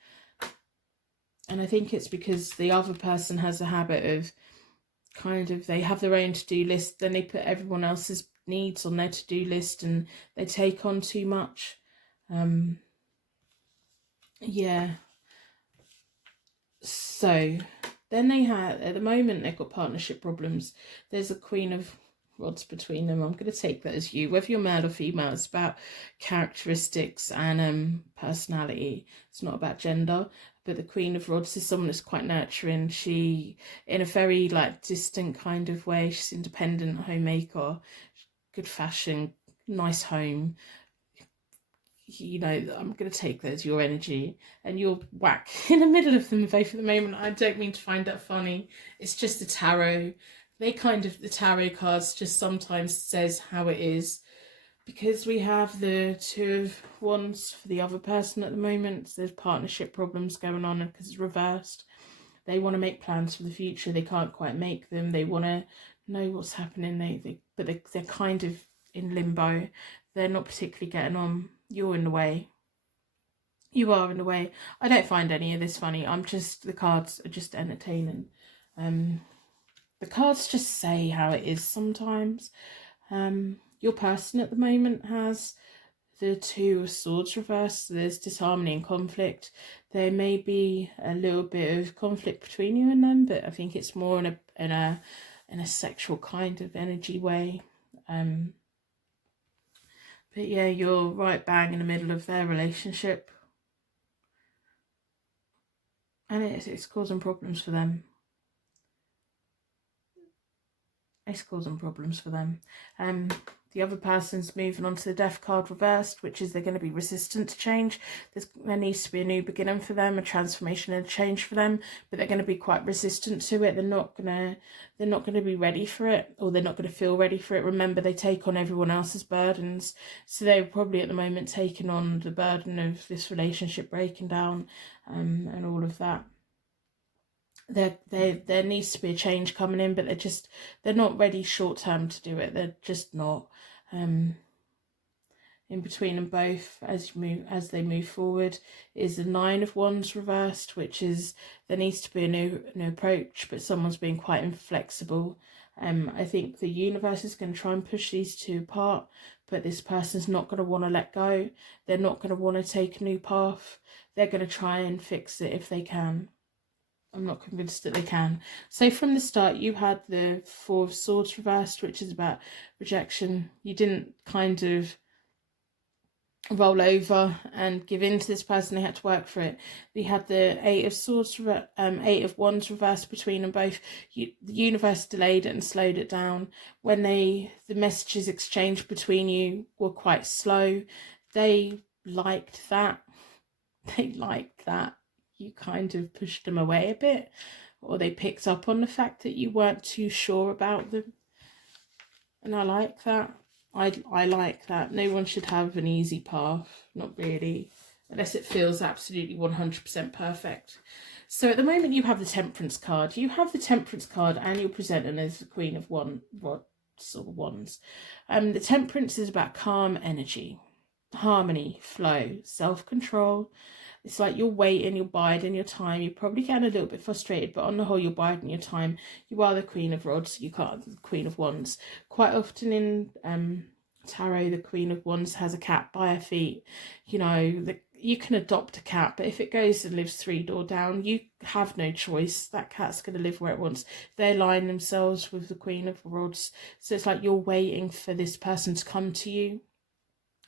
And I think it's because the other person has a habit of they have their own to-do list, then they put everyone else's needs on their to-do list and they take on too much. Yeah. So then at the moment, they've got partnership problems. There's a Queen of Rods between them. I'm going to take that as you, whether you're male or female. It's about characteristics and personality. It's not about gender. But the Queen of Rods is someone that's quite nurturing. She, in a very distant kind of way, she's independent, homemaker, good fashion, nice home. You know, I'm going to take that as your energy, and you're whack in the middle of them both at the moment. I don't mean to find that funny. It's just the tarot. The tarot cards just sometimes says how it is, because we have the 2 of Wands for the other person at the moment. So there's partnership problems going on because it's reversed. They want to make plans for the future. They can't quite make them. They want to know what's happening. But they're kind of in limbo. They're not particularly getting on. You're in the way. You are in the way. I don't find any of this funny. The cards are just entertaining. The cards just say how it is sometimes. Your person at the moment has the 2 of Swords reversed. So there's disharmony and conflict. There may be a little bit of conflict between you and them, but I think it's more in a sexual kind of energy way. But yeah, you're right bang in the middle of their relationship. And it's causing problems for them. It's causing problems for them. The other person's moving on to the Death card reversed, which is they're going to be resistant to change. There needs to be a new beginning for them, a transformation and a change for them, but they're going to be quite resistant to it. They're not going to be ready for it, or they're not going to feel ready for it. Remember, they take on everyone else's burdens, so they're probably at the moment taking on the burden of this relationship breaking down, and all of that. There needs to be a change coming in, but they're not ready short term to do it. They're just not. in between them both as they move forward is the Nine of Wands reversed, which is there needs to be a new approach, but someone's being quite inflexible. I think the universe is going to try and push these two apart, but this person's not going to want to let go. They're not going to want to take a new path. They're going to try and fix it if they can. I'm not convinced that they can. So from the start, you had the Four of Swords reversed, which is about rejection. You didn't kind of roll over and give in to this person. They had to work for it. We had the Eight of Swords, Eight of Wands reversed between them both. The universe delayed it and slowed it down. When the messages exchanged between you were quite slow, they liked that. They liked that you kind of pushed them away a bit, or they picked up on the fact that you weren't too sure about them. And I like that. I like that. No one should have an easy path, not really, unless it feels absolutely 100% perfect. So at the moment you have the Temperance card. You have the Temperance card and you're presented as the Queen of Wands. The Temperance is about calm energy, harmony, flow, self-control. It's like you're waiting, you're biding your time. You're probably getting a little bit frustrated, but on the whole, you're biding your time. You are the Queen of Rods. You can't the Queen of Wands. Quite often in tarot, the Queen of Wands has a cat by her feet. You know, you can adopt a cat, but if it goes and lives 3 doors down, you have no choice. That cat's going to live where it wants. They align themselves with the Queen of Rods. So it's like you're waiting for this person to come to you.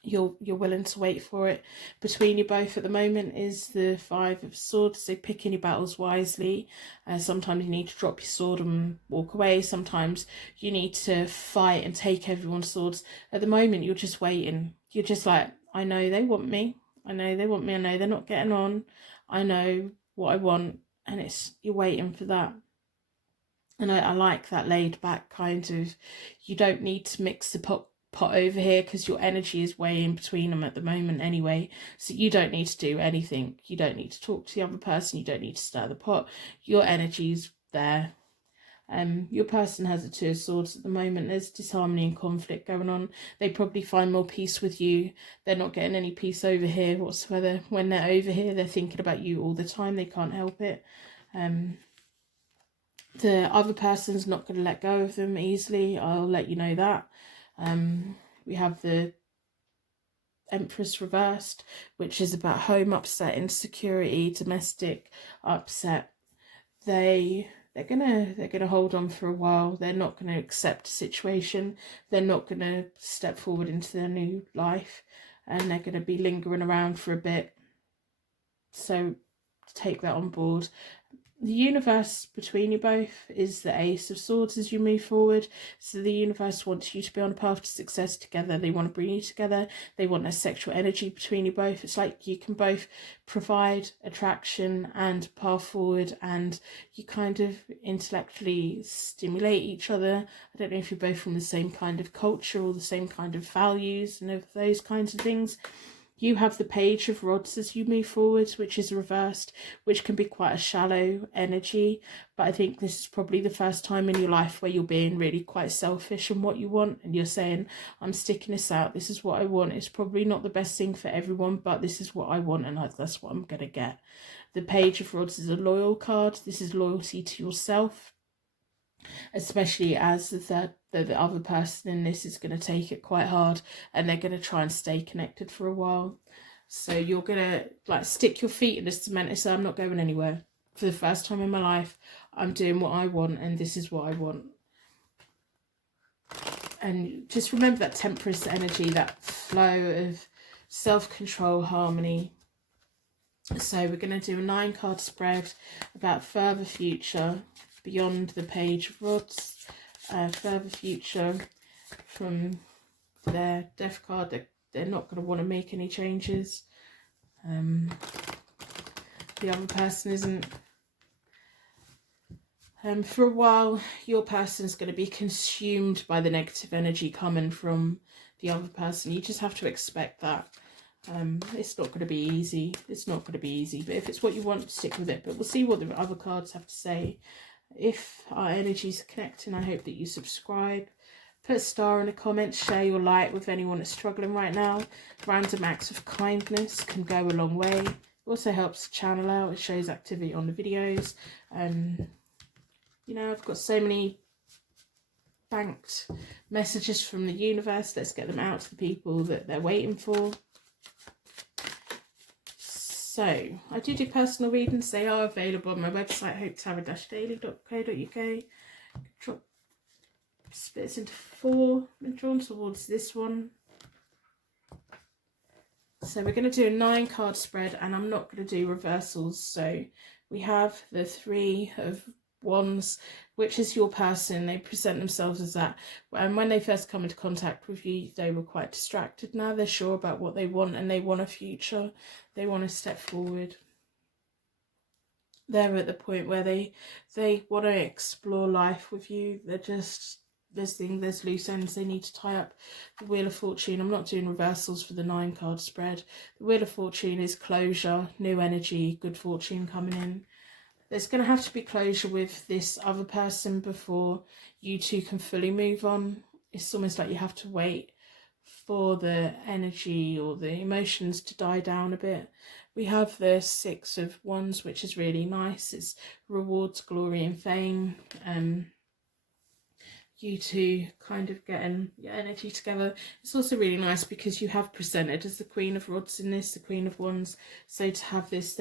You're willing to wait for it. Between you both at the moment is the Five of Swords, so picking your battles wisely. Sometimes you need to drop your sword and walk away. Sometimes you need to fight and take everyone's swords. At the moment you're just waiting. You're just like, I know they want me. I know they want me. I know they're not getting on. I know what I want, and you're waiting for that. And I like that laid back kind of, you don't need to mix the pot over here because your energy is way in between them at the moment anyway, so you don't need to do anything. You don't need to talk to the other person. You don't need to stir the pot. Your energy's there. Your person has a Two of Swords at the moment. There's disharmony and conflict going on. They probably find more peace with you. They're not getting any peace over here whatsoever. When they're over here, they're thinking about you all the time. They can't help it. The other person's not going to let go of them easily. I'll let you know that. We have the Empress reversed, which is about home upset, insecurity, domestic upset. They're gonna hold on for a while. They're not gonna accept a situation. They're not gonna step forward into their new life, and they're gonna be lingering around for a bit. So take that on board. The universe between you both is the Ace of Swords as you move forward. So the universe wants you to be on a path to success together. They want to bring you together. They want a sexual energy between you both. It's like you can both provide attraction and path forward, and you kind of intellectually stimulate each other. I don't know if you're both from the same kind of culture or the same kind of values and those kinds of things. You have the Page of Rods as you move forward, which is reversed, which can be quite a shallow energy. But I think this is probably the first time in your life where you're being really quite selfish in what you want. And you're saying, I'm sticking this out. This is what I want. It's probably not the best thing for everyone, but this is what I want, and that's what I'm going to get. The Page of Rods is a loyal card. This is loyalty to yourself, especially as the other person in this is going to take it quite hard, and they're going to try and stay connected for a while. So you're going to like stick your feet in the cement and say, I'm not going anywhere. For the first time in my life, I'm doing what I want, and this is what I want. And just remember that Temperance energy, that flow of self-control, harmony. So we're going to do a 9-card spread about further future beyond the Page of Rods, further future from their Death card. They're not going to want to make any changes. The other person isn't. For a while, your person's going to be consumed by the negative energy coming from the other person. You just have to expect that. It's not going to be easy. It's not going to be easy. But if it's what you want, stick with it. But we'll see what the other cards have to say. If our energies are connecting, I hope that you subscribe. Put a star in the comments, share your light with anyone that's struggling right now. Random acts of kindness can go a long way. It also helps the channel out. It shows activity on the videos. You know, I've got so many banked messages from the universe. Let's get them out to the people that they're waiting for. So, I do personal readings. They are available on my website, hopetarot-daily.co.uk. Drop splits into 4. I'm drawn towards this one. So we're going to do a 9-card spread, and I'm not going to do reversals. So we have the 3 of Wands, which is your person. They present themselves as that. And when they first come into contact with you, they were quite distracted. Now they're sure about what they want, and they want a future. They want to step forward. They're at the point where they want to explore life with you. They're just, there's loose ends they need to tie up. The Wheel of Fortune, I'm not doing reversals for the 9-card spread. The Wheel of Fortune is closure, new energy, good fortune coming in. There's going to have to be closure with this other person before you two can fully move on. It's almost like you have to wait for the energy or the emotions to die down a bit. We have the 6 of Wands, which is really nice. It's rewards, glory and fame. You two kind of getting your energy together. It's also really nice because you have presented as the Queen of Rods in this, the Queen of Wands. So to have this,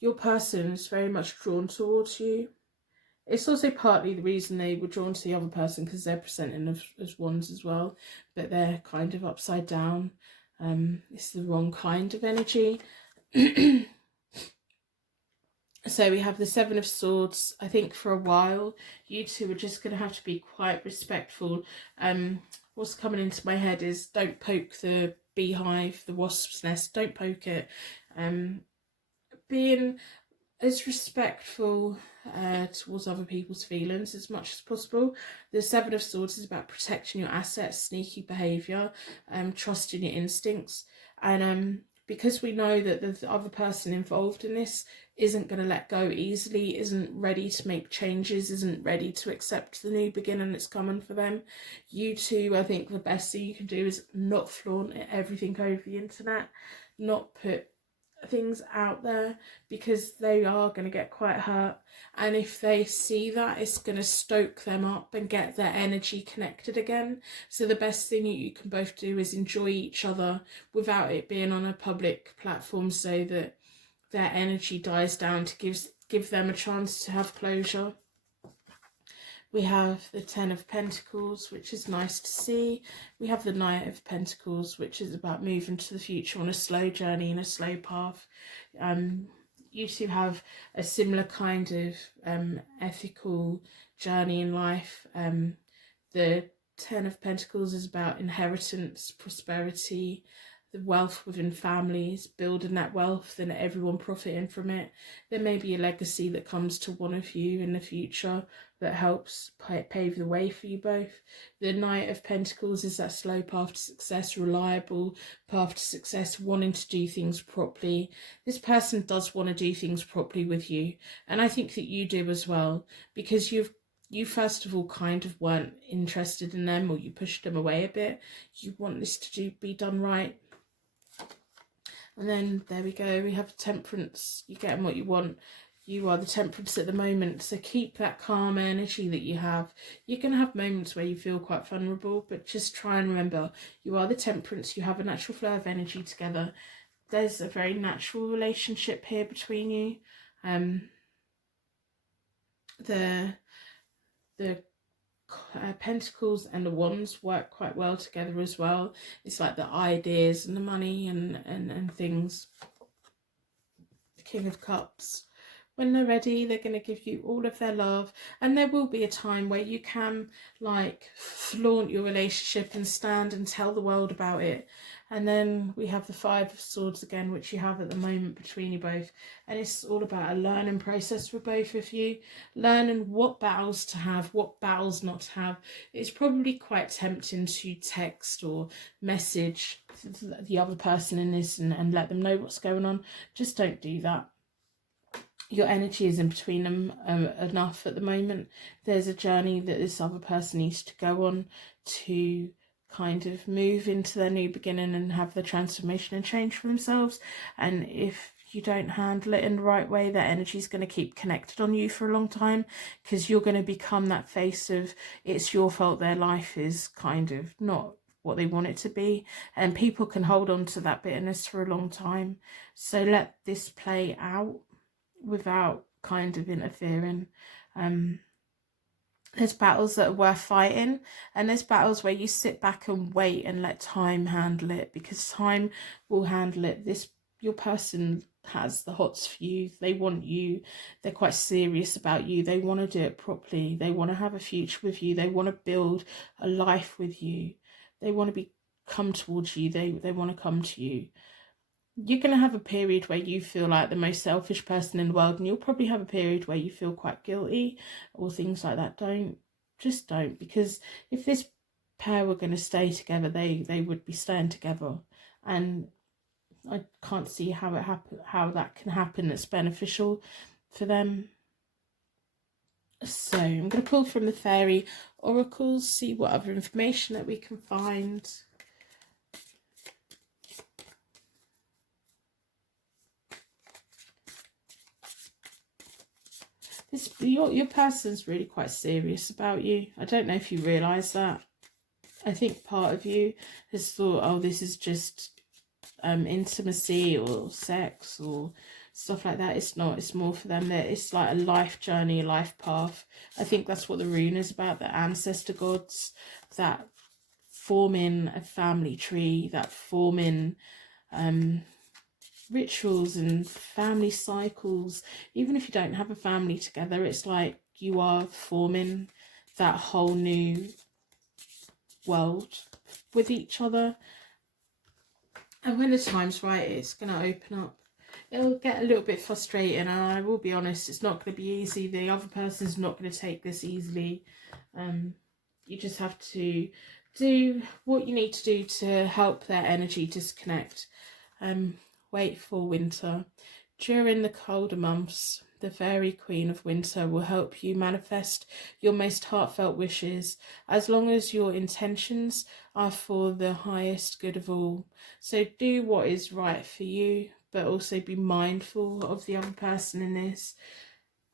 your person is very much drawn towards you. It's also partly the reason they were drawn to the other person, because they're presenting as Wands as well, but they're kind of upside down. It's the wrong kind of energy. So we have the 7 of Swords. I think for a while, you two are just going to have to be quite respectful. What's coming into my head is don't poke the beehive, the wasp's nest. Don't poke it. Being as respectful towards other people's feelings as much as possible. The 7 of Swords is about protecting your assets, sneaky behaviour, trusting your instincts. And because we know that the other person involved in this isn't going to let go easily, isn't ready to make changes, isn't ready to accept the new beginning that's coming for them, you two, I think the best thing you can do is not flaunt everything over the internet, not put things out there, because they are going to get quite hurt, and if they see that, it's going to stoke them up and get their energy connected again. So the best thing you can both do is enjoy each other without it being on a public platform, so that their energy dies down, to give them a chance to have closure. We have the 10 of Pentacles, which is nice to see. We have the Knight of Pentacles, which is about moving to the future on a slow journey and a slow path. You two have a similar kind of ethical journey in life. The 10 of Pentacles is about inheritance, prosperity, the wealth within families, building that wealth and everyone profiting from it. There may be a legacy that comes to one of you in the future that helps pave the way for you both. The Knight of Pentacles is that slow path to success, reliable path to success, wanting to do things properly. This person does want to do things properly with you, and I think that you do as well, because you first of all kind of weren't interested in them, or you pushed them away a bit. You want this to be done right. And then there we go, we have Temperance. You're getting what you want. You are the Temperance at the moment, so keep that calm energy that you have. You're going to have moments where you feel quite vulnerable, but just try and remember, you are the Temperance. You have a natural flow of energy together. There's a very natural relationship here between you. The Pentacles and the Wands work quite well together as well. It's like the ideas and the money and things. The King of Cups. When they're ready, they're going to give you all of their love, and there will be a time where you can like flaunt your relationship and stand and tell the world about it. And then we have the 5 of Swords again, which you have at the moment between you both, and it's all about a learning process for both of you, learning what battles to have, what battles not to have. It's probably quite tempting to text or message the other person in this and let them know what's going on. Just don't do that. your energy is in between them enough at the moment. There's a journey that this other person needs to go on to kind of move into their new beginning and have the transformation and change for themselves. And if you don't handle it in the right way, that energy is going to keep connected on you for a long time, because you're going to become that face of it's your fault their life is kind of not what they want it to be, and people can hold on to that bitterness for a long time. So let this play out without kind of interfering. There's battles that are worth fighting, and there's battles where you sit back and wait and let time handle it, because time will handle it. Your person has the hots for you. They want you. They're quite serious about you. They want to do it properly. They want to have a future with you. They want to build a life with you. They want to come towards you. They want to come to you. You're going to have a period where you feel like the most selfish person in the world, and you'll probably have a period where you feel quite guilty or things like that. Just don't, because if this pair were going to stay together, they would be staying together, and I can't see how that can happen that's beneficial for them. So I'm going to pull from the fairy oracles, see what other information that we can find. Your person's really quite serious about you. I don't know if you realise that. I think part of you has thought, oh, this is just intimacy or sex or stuff like that. It's not. It's more for them that it's like a life journey, a life path. I think that's what the rune is about, the ancestor gods that forming a family tree, that forming rituals and family cycles. Even if you don't have a family together, it's like you are forming that whole new world with each other. And when the time's right, it's going to open up. It'll get a little bit frustrating, and I will be honest, it's not going to be easy. The other person's not going to take this easily. You just have to do what you need to do to help their energy disconnect. Wait for winter. During the colder months, the fairy queen of winter will help you manifest your most heartfelt wishes, as long as your intentions are for the highest good of all. So do what is right for you, but also be mindful of the other person in this.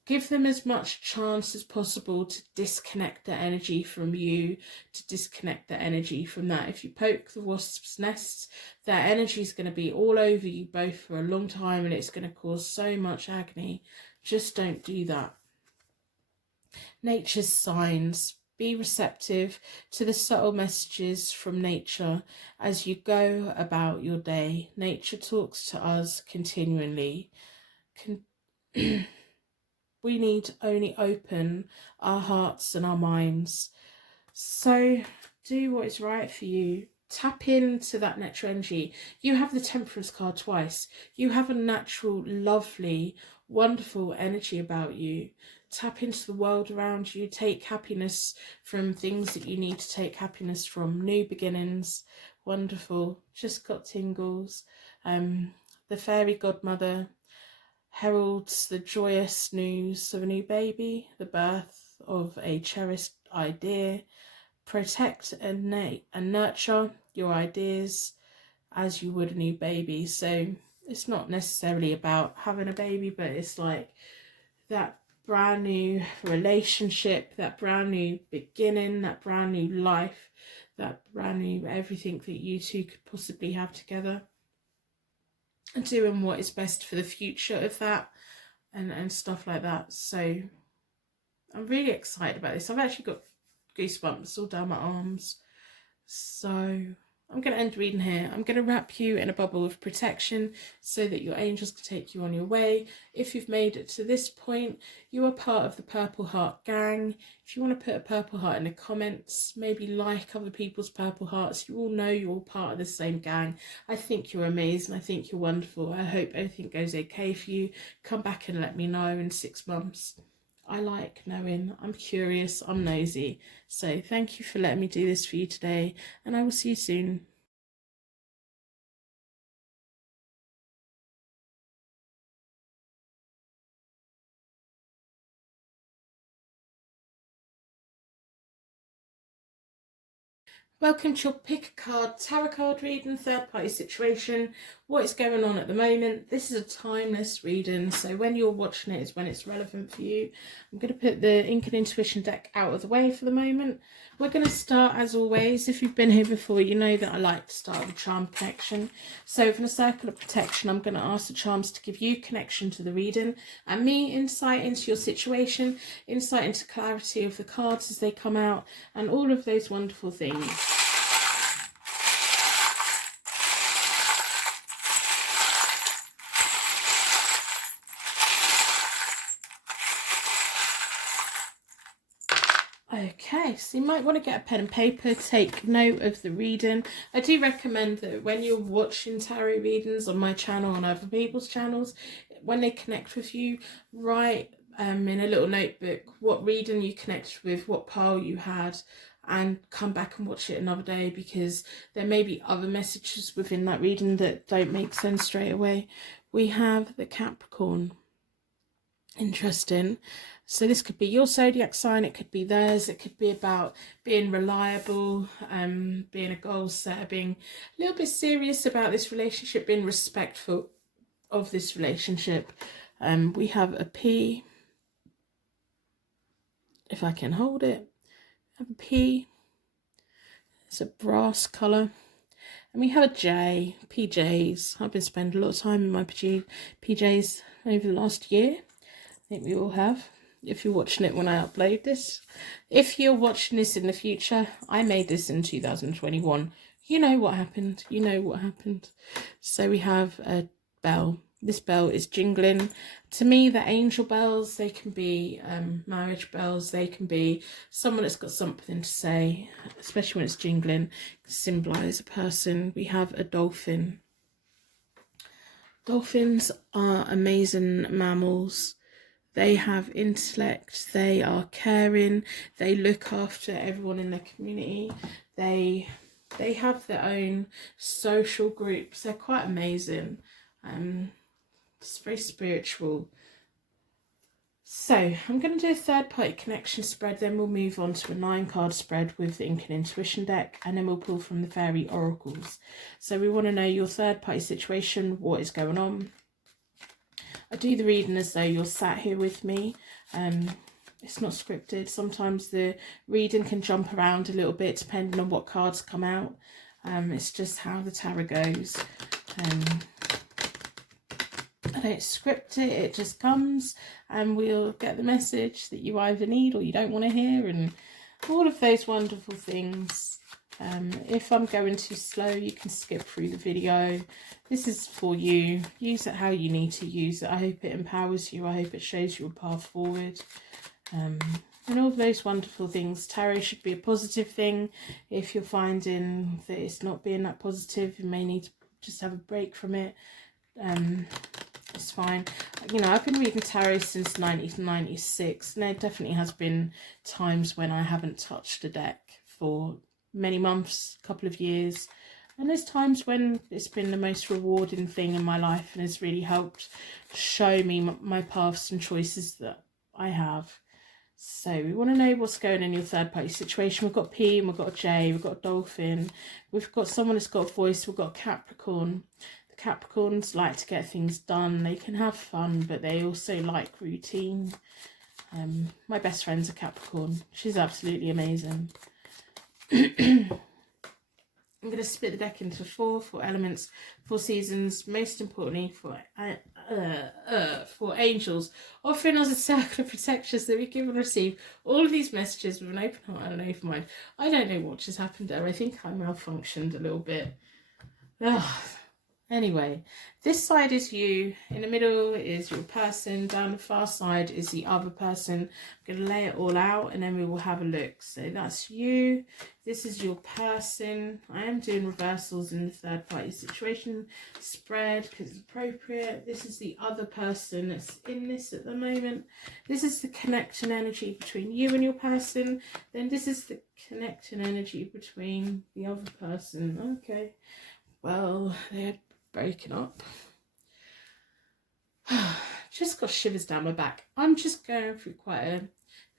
Give them as much chance as possible to disconnect the energy from you, to disconnect the energy from that. If you poke the wasp's nest, that energy is going to be all over you both for a long time, and it's going to cause so much agony. Just don't do that. Nature's signs. Be receptive to the subtle messages from nature as you go about your day. Nature talks to us continually. We need only open our hearts and our minds. So do what is right for you. Tap into that natural energy. You have the Temperance card twice. You have a natural, lovely, wonderful energy about you. Tap into the world around you. Take happiness from things that you need to take happiness from. New beginnings. Wonderful. Just got tingles. The fairy godmother heralds the joyous news of a new baby, the birth of a cherished idea. Protect and nurture your ideas as you would a new baby. So it's not necessarily about having a baby, but it's like that brand new relationship, that brand new beginning, that brand new life, that brand new everything that you two could possibly have together. And doing what is best for the future of that and stuff like that. So I'm really excited about this. I've actually got goosebumps all down my arms. So I'm going to end reading here. I'm going to wrap you in a bubble of protection so that your angels can take you on your way. If you've made it to this point, you are part of the Purple Heart gang. If you want to put a purple heart in the comments, maybe like other people's purple hearts, you all know you're all part of the same gang. I think you're amazing. I think you're wonderful. I hope everything goes okay for you. Come back and let me know in 6 months. I like knowing. I'm curious. I'm nosy. So thank you for letting me do this for you today, and I will see you soon. Welcome to your pick a card tarot card reading, third party situation, what is going on at the moment. This is a timeless reading, so when you're watching it is when it's relevant for you. I'm going to put the Ink and Intuition deck out of the way for the moment. We're going to start, as always, if you've been here before, you know that I like to start with a charm connection. So from a circle of protection, I'm going to ask the charms to give you connection to the reading and me insight into your situation, insight into clarity of the cards as they come out, and all of those wonderful things. Okay, so you might want to get a pen and paper, take note of the reading. I do recommend that when you're watching tarot readings on my channel, on other people's channels, when they connect with you, write in a little notebook what reading you connected with, what pile you had, and come back and watch it another day, because there may be other messages within that reading that don't make sense straight away. We have the Capricorn. Interesting. So this could be your zodiac sign, it could be theirs, it could be about being reliable, being a goal setter, being a little bit serious about this relationship, being respectful of this relationship. We have a P, if I can hold it. I have a P, it's a brass colour. And we have a J, PJs. I've been spending a lot of time in my PJs over the last year. I think we all have. If you're watching it when I upload this. If you're watching this in the future, I made this in 2021. You know what happened. You know what happened. So we have a bell. This bell is jingling. To me, the angel bells, they can be marriage bells. They can be someone that's got something to say, especially when it's jingling, symbolise a person. We have a dolphin. Dolphins are amazing mammals. They have intellect, they are caring, they look after everyone in their community, they have their own social groups. They're quite amazing. It's very spiritual. So I'm going to do a third party connection spread, then we'll move on to a 9-card spread with the Ink and Intuition deck, and then we'll pull from the Fairy Oracles. So we want to know your third party situation, what is going on. I do the reading as though you're sat here with me. It's not scripted. Sometimes the reading can jump around a little bit depending on what cards come out. It's just how the tarot goes. I don't script it, it just comes, and we'll get the message that you either need or you don't want to hear, and all of those wonderful things. If I'm going too slow, you can skip through the video. This is for you. Use it how you need to use it. I hope it empowers you. I hope it shows you a path forward. And all of those wonderful things. Tarot should be a positive thing. If you're finding that it's not being that positive, you may need to just have a break from it. It's fine. You know, I've been reading tarot since 1996, and there definitely has been times when I haven't touched a deck for many months, couple of years, and there's times when it's been the most rewarding thing in my life and has really helped show me my paths and choices that I have. So we want to know what's going on in your third party situation. We've got P, and we've got a J, we've got a dolphin, we've got someone that's got a voice, we've got a Capricorn. The Capricorns like to get things done. They can have fun, but they also like routine. My best friend's a Capricorn. She's absolutely amazing. I'm going to split the deck into four elements, 4 seasons, most importantly for angels, offering us a circle of protections that we give and receive all of these messages with an open heart and an open mind. I don't know what just happened there. I think I malfunctioned a little bit. Ugh. Anyway, this side is you, in the middle is your person, down the far side is the other person. I'm going to lay it all out and then we will have a look. So that's you, this is your person. I am doing reversals in the third party situation spread because it's appropriate. This is the other person that's in this at the moment. This is the connecting energy between you and your person. Then this is the connecting energy between the other person. Okay, well, they're breaking up. Just got shivers down my back. I'm just going through quite a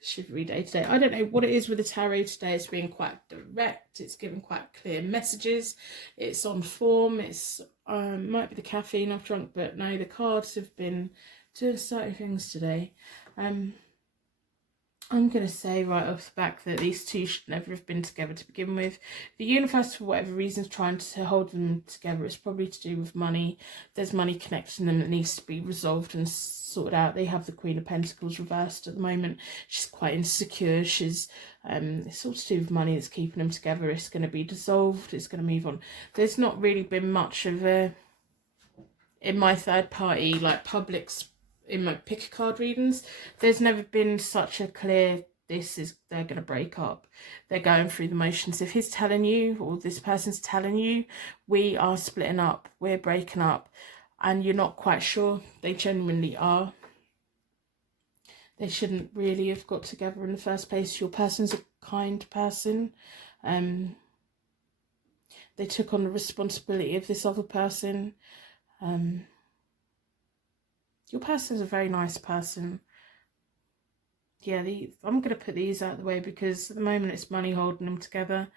shivery day today. I don't know what it is with the tarot today. It's being quite direct. It's giving quite clear messages. It's on form. It's might be the caffeine I've drunk, but no, the cards have been doing certain things today. I'm going to say right off the back that these two should never have been together to begin with. The universe, for whatever reason, is trying to hold them together. It's probably to do with money. There's money connecting them that needs to be resolved and sorted out. They have the Queen of Pentacles reversed at the moment. She's quite insecure. She's it's all to do with money that's keeping them together. It's going to be dissolved. It's going to move on. There's not really been much of a, in my third party, like public's, in my pick a card readings, there's never been such a clear they're going to break up. They're going through the motions. If he's telling you, or this person's telling you, we are splitting up, we're breaking up, and you're not quite sure, they genuinely are. They shouldn't really have got together in the first place. Your person's a kind person. They took on the responsibility of this other person. Your person's a very nice person. Yeah, I'm going to put these out of the way because at the moment it's money holding them together.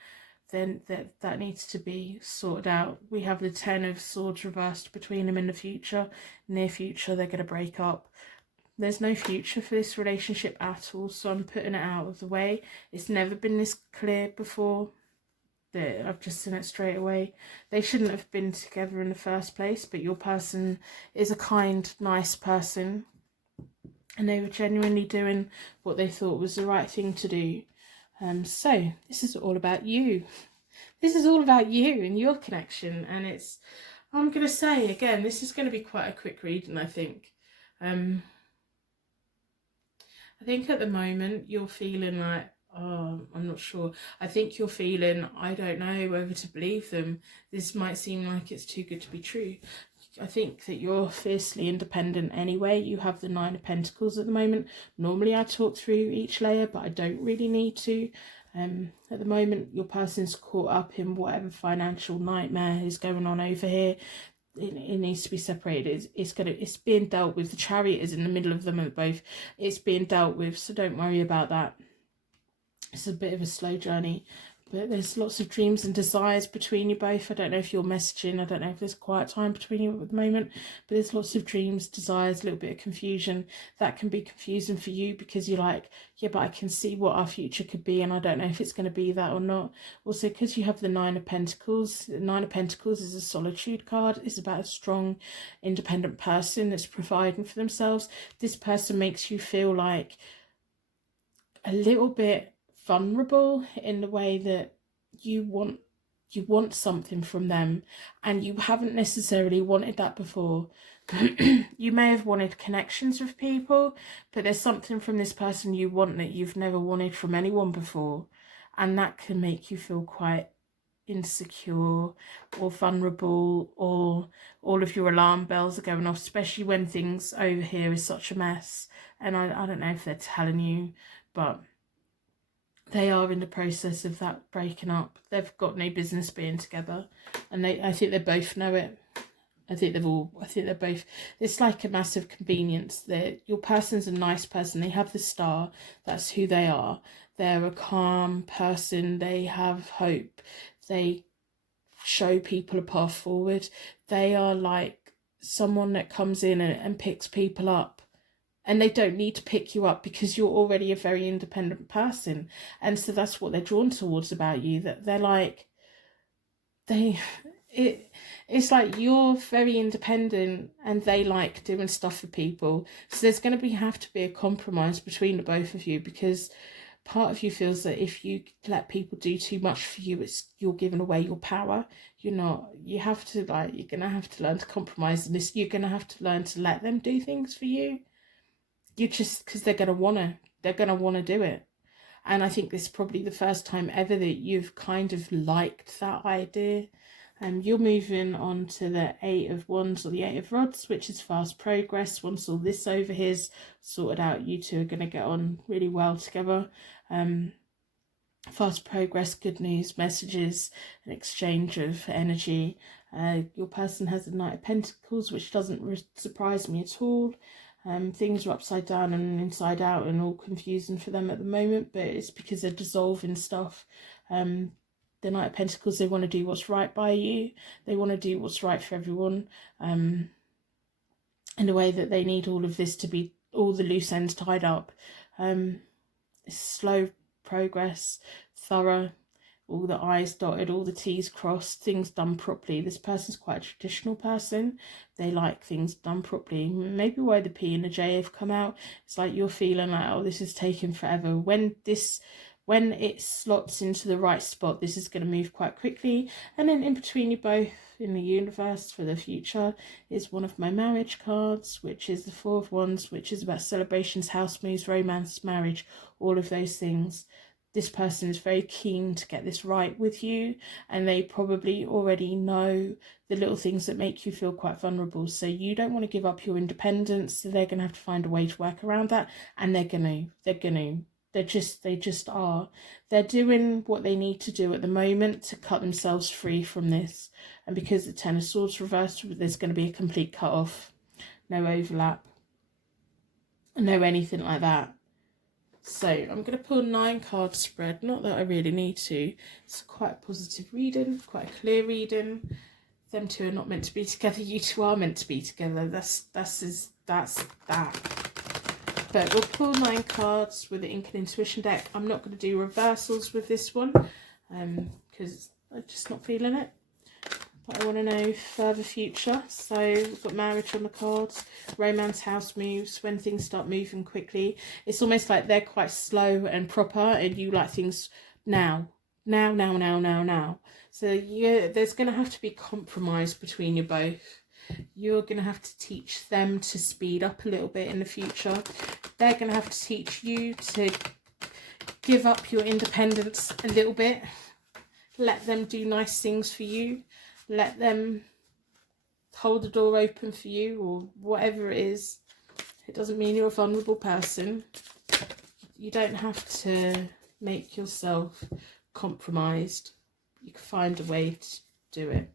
Then that needs to be sorted out. We have the 10 of Swords reversed between them in the future. Near future, they're going to break up. There's no future for this relationship at all, so I'm putting it out of the way. It's never been this clear before. I've just seen it straight away. They shouldn't have been together in the first place, but your person is a kind, nice person, and they were genuinely doing what they thought was the right thing to do. So this is all about you. This is all about you and your connection, and I'm going to say again, this is going to be quite a quick reading, I think. I think at the moment you're feeling like, oh, I'm not sure. I think you're feeling, I don't know whether to believe them. This might seem like it's too good to be true. I think that you're fiercely independent anyway. You have the 9 of Pentacles at the moment. Normally I talk through each layer, but I don't really need to. At the moment, your person's caught up in whatever financial nightmare is going on over here. It needs to be separated. It's being dealt with. The Chariot is in the middle of them both. It's being dealt with, so don't worry about that. It's a bit of a slow journey, but there's lots of dreams and desires between you both. I don't know if you're messaging. I don't know if there's quiet time between you at the moment, but there's lots of dreams, desires, a little bit of confusion. That can be confusing for you because you're like, yeah, but I can see what our future could be, and I don't know if it's going to be that or not. Also, because you have the 9 of Pentacles. The 9 of Pentacles is a solitude card. It's about a strong, independent person that's providing for themselves. This person makes you feel like a little bit vulnerable in the way that you want something from them, and you haven't necessarily wanted that before. You may have wanted connections with people, but there's something from this person you want that you've never wanted from anyone before, and that can make you feel quite insecure or vulnerable, or all of your alarm bells are going off, especially when things over here is such a mess. And I don't know if they're telling you, but they are in the process of that breaking up. They've got no business being together, and I think they both know it. I think they're both, it's like a massive convenience. Your person's a nice person. They have the star. That's who they are. They're a calm person. They have hope. They show people a path forward. They are like someone that comes in and picks people up. And they don't need to pick you up because you're already a very independent person. And so that's what they're drawn towards about you. That they're like, it's like you're very independent and they like doing stuff for people. So there's going to have to be a compromise between the both of you, because part of you feels that if you let people do too much for you, you're giving away your power. You're going to have to learn to compromise in this. You're going to have to learn to let them do things for you. You just, because they're going to want to do it. And I think this is probably the first time ever that you've kind of liked that idea. And you're moving on to the 8 of Wands or the 8 of Rods, which is fast progress. Once all this over here's sorted out, you two are going to get on really well together. Fast progress, good news, messages, an exchange of energy. Your person has the Knight of Pentacles, which doesn't surprise me at all. Things are upside down and inside out and all confusing for them at the moment, but it's because they're dissolving stuff. The Knight of Pentacles, they want to do what's right by you. They want to do what's right for everyone. In a way that they need all of this to be, all the loose ends tied up. It's slow progress, thorough, all the I's dotted, all the T's crossed, things done properly. This person's quite a traditional person. They like things done properly. Maybe why the P and the J have come out. It's like you're feeling like, oh, this is taking forever. When it slots into the right spot, this is going to move quite quickly. And then in between you both, in the universe for the future, is one of my marriage cards, which is the Four of Wands, which is about celebrations, house moves, romance, marriage, all of those things. This person is very keen to get this right with you, and they probably already know the little things that make you feel quite vulnerable. So you don't want to give up your independence, so they're going to have to find a way to work around that, and they just are. They're doing what they need to do at the moment to cut themselves free from this. And because the Ten of Swords reversed, there's going to be a complete cut off. No overlap. No anything like that. So I'm going to pull a 9 card spread. Not that I really need to. It's quite a positive reading, quite a clear reading. Them two are not meant to be together. You two are meant to be together. That's that. But we'll pull 9 cards with the Ink and Intuition deck. I'm not going to do reversals with this one because I'm just not feeling it. But I want to know further future. So we've got marriage on the cards, romance, house moves, when things start moving quickly. It's almost like they're quite slow and proper, and you like things now. So there's going to have to be compromise between you both. You're going to have to teach them to speed up a little bit in the future. They're going to have to teach you to give up your independence a little bit. Let them do nice things for you. Let them hold the door open for you, or whatever it is. It doesn't mean you're a vulnerable person. You don't have to make yourself compromised. You can find a way to do it.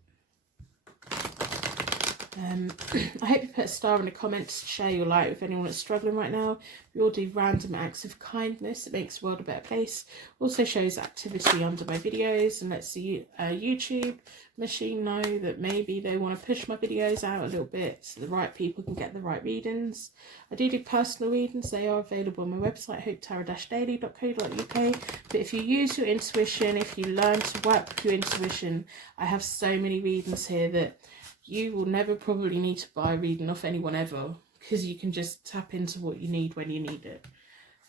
I hope you put a star in the comments to share your light with anyone that's struggling right now. We all do random acts of kindness. It makes the world a better place. Also shows activity under my videos and lets the YouTube machine know that maybe they want to push my videos out a little bit so the right people can get the right readings. I do personal readings. They are available on my website, hopetarot-daily.co.uk. But if you use your intuition, if you learn to work with your intuition, I have so many readings here that you will never probably need to buy a reading off anyone ever, because you can just tap into what you need when you need it.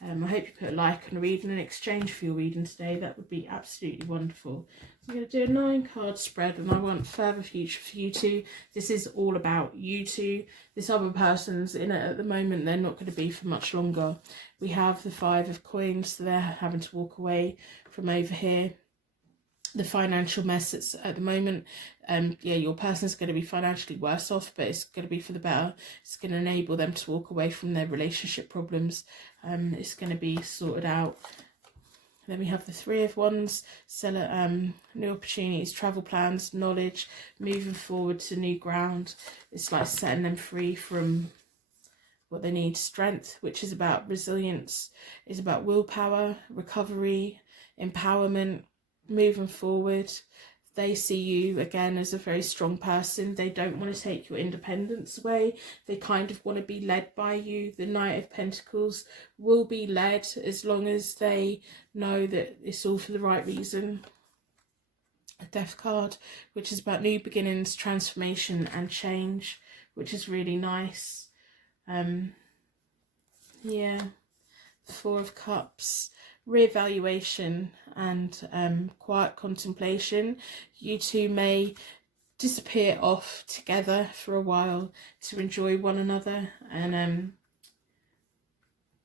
I hope you put a like on a reading in exchange for your reading today. That would be absolutely wonderful. So I'm going to do a 9 card spread, and I want further future for you two. This is all about you two. This other person's in it at the moment. They're not going to be for much longer. We have the 5 of coins, so they're having to walk away from over here. The financial mess that's at the moment, yeah, your person's going to be financially worse off, but it's going to be for the better. It's going to enable them to walk away from their relationship problems. It's going to be sorted out. Then we have the 3 of Wands, new opportunities, travel plans, knowledge, moving forward to new ground. It's like setting them free from what they need. Strength, which is about resilience, is about willpower, recovery, empowerment, moving forward. They see you again as a very strong person. They don't want to take your independence away. They kind of want to be led by you. The Knight of Pentacles will be led as long as they know that it's all for the right reason. A Death card, which is about new beginnings, transformation and change, which is really nice. Yeah, 4 of Cups, reevaluation and quiet contemplation. You two may disappear off together for a while to enjoy one another, and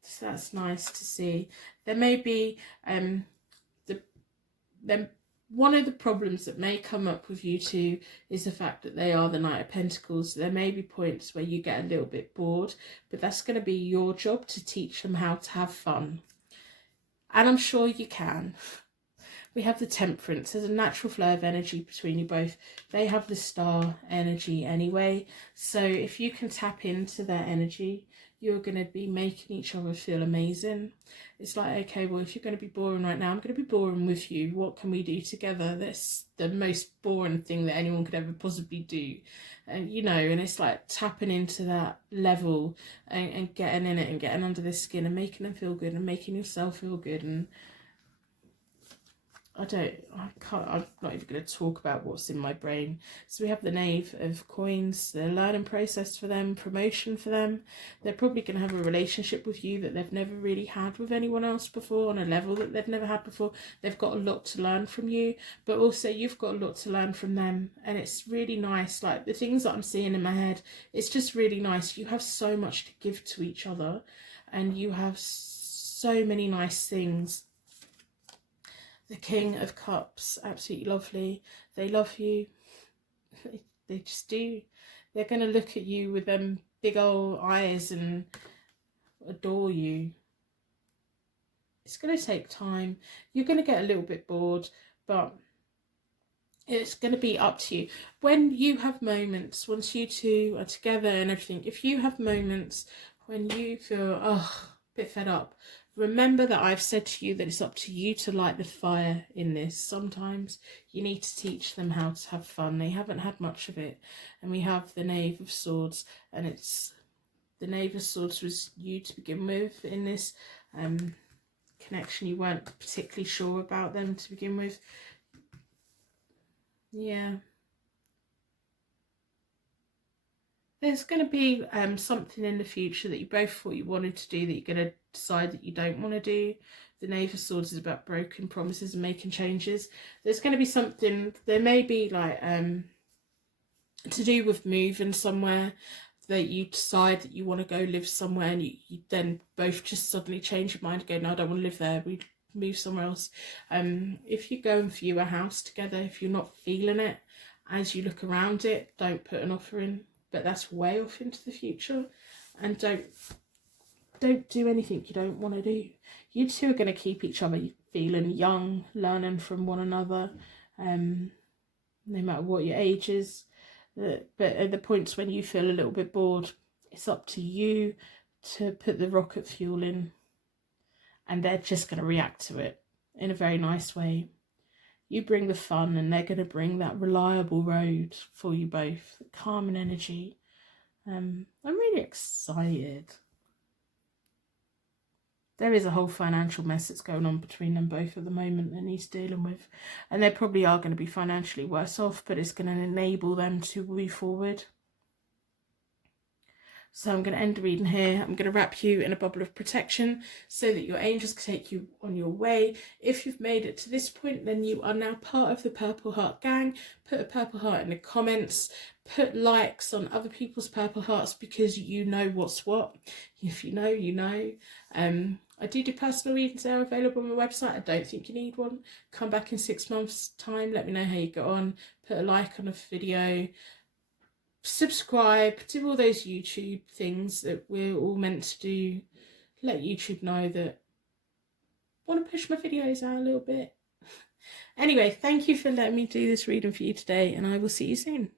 so that's nice to see. There may be one of the problems that may come up with you two is the fact that they are the Knight of Pentacles. There may be points where you get a little bit bored, but that's going to be your job to teach them how to have fun. And I'm sure you can. we have the Temperance. There's a natural flow of energy between you both. They have the star energy anyway. So if you can tap into their energy, you're going to be making each other feel amazing. It's like, okay, well, if you're going to be boring right now, I'm going to be boring with you. What can we do together? That's the most boring thing that anyone could ever possibly do. And, you know, and it's like tapping into that level and getting in it and getting under their skin and making them feel good and making yourself feel good. And I'm not even going to talk about what's in my brain. So we have the Knave of Coins, the learning process for them, promotion for them. They're probably going to have a relationship with you that they've never really had with anyone else before, on a level that they've never had before. They've got a lot to learn from you, but also you've got a lot to learn from them. And it's really nice, like the things that I'm seeing in my head, it's just really nice. You have so much to give to each other, and you have so many nice things. The King of Cups, absolutely lovely. They love you. They just do. They're going to look at you with them big old eyes and adore you. It's going to take time. You're going to get a little bit bored, but it's going to be up to you. When you have moments, once you two are together and everything, if you have moments when you feel, oh, a bit fed up, remember that I've said to you that it's up to you to light the fire in this. Sometimes you need to teach them how to have fun. They haven't had much of it. And we have the Knave of Swords, and it's the Knave of Swords was you to begin with in this connection. You weren't particularly sure about them to begin with. Yeah. There's going to be something in the future that you both thought you wanted to do that you're going to decide that you don't want to do. The Knave of Swords is about broken promises and making changes. There's going to be something, there may be like to do with moving somewhere, that you decide that you want to go live somewhere, and you then both just suddenly change your mind and go, no, I don't want to live there, we move somewhere else. If you go and view a house together, if you're not feeling it as you look around it, don't put an offer in. But that's way off into the future, and don't do anything you don't want to do. You two are going to keep each other feeling young, learning from one another, no matter what your age is. But at the points when you feel a little bit bored, it's up to you to put the rocket fuel in, and they're just going to react to it in a very nice way. You bring the fun, and they're going to bring that reliable road for you both, the calming energy. I'm really excited. There is a whole financial mess that's going on between them both at the moment that he's dealing with. And they probably are going to be financially worse off, but it's going to enable them to move forward. So I'm going to end the reading here. I'm going to wrap you in a bubble of protection so that your angels can take you on your way. If you've made it to this point, then you are now part of the Purple Heart gang. Put a purple heart in the comments. Put likes on other people's purple hearts, because you know what's what. If you know, you know. I do personal readings. They're available on my website. I don't think you need one. Come back in 6 months' time. Let me know how you got on. Put a like on a video. Subscribe, do all those YouTube things that we're all meant to do. Let YouTube know that I want to push my videos out a little bit. Anyway, thank you for letting me do this reading for you today, and I will see you soon.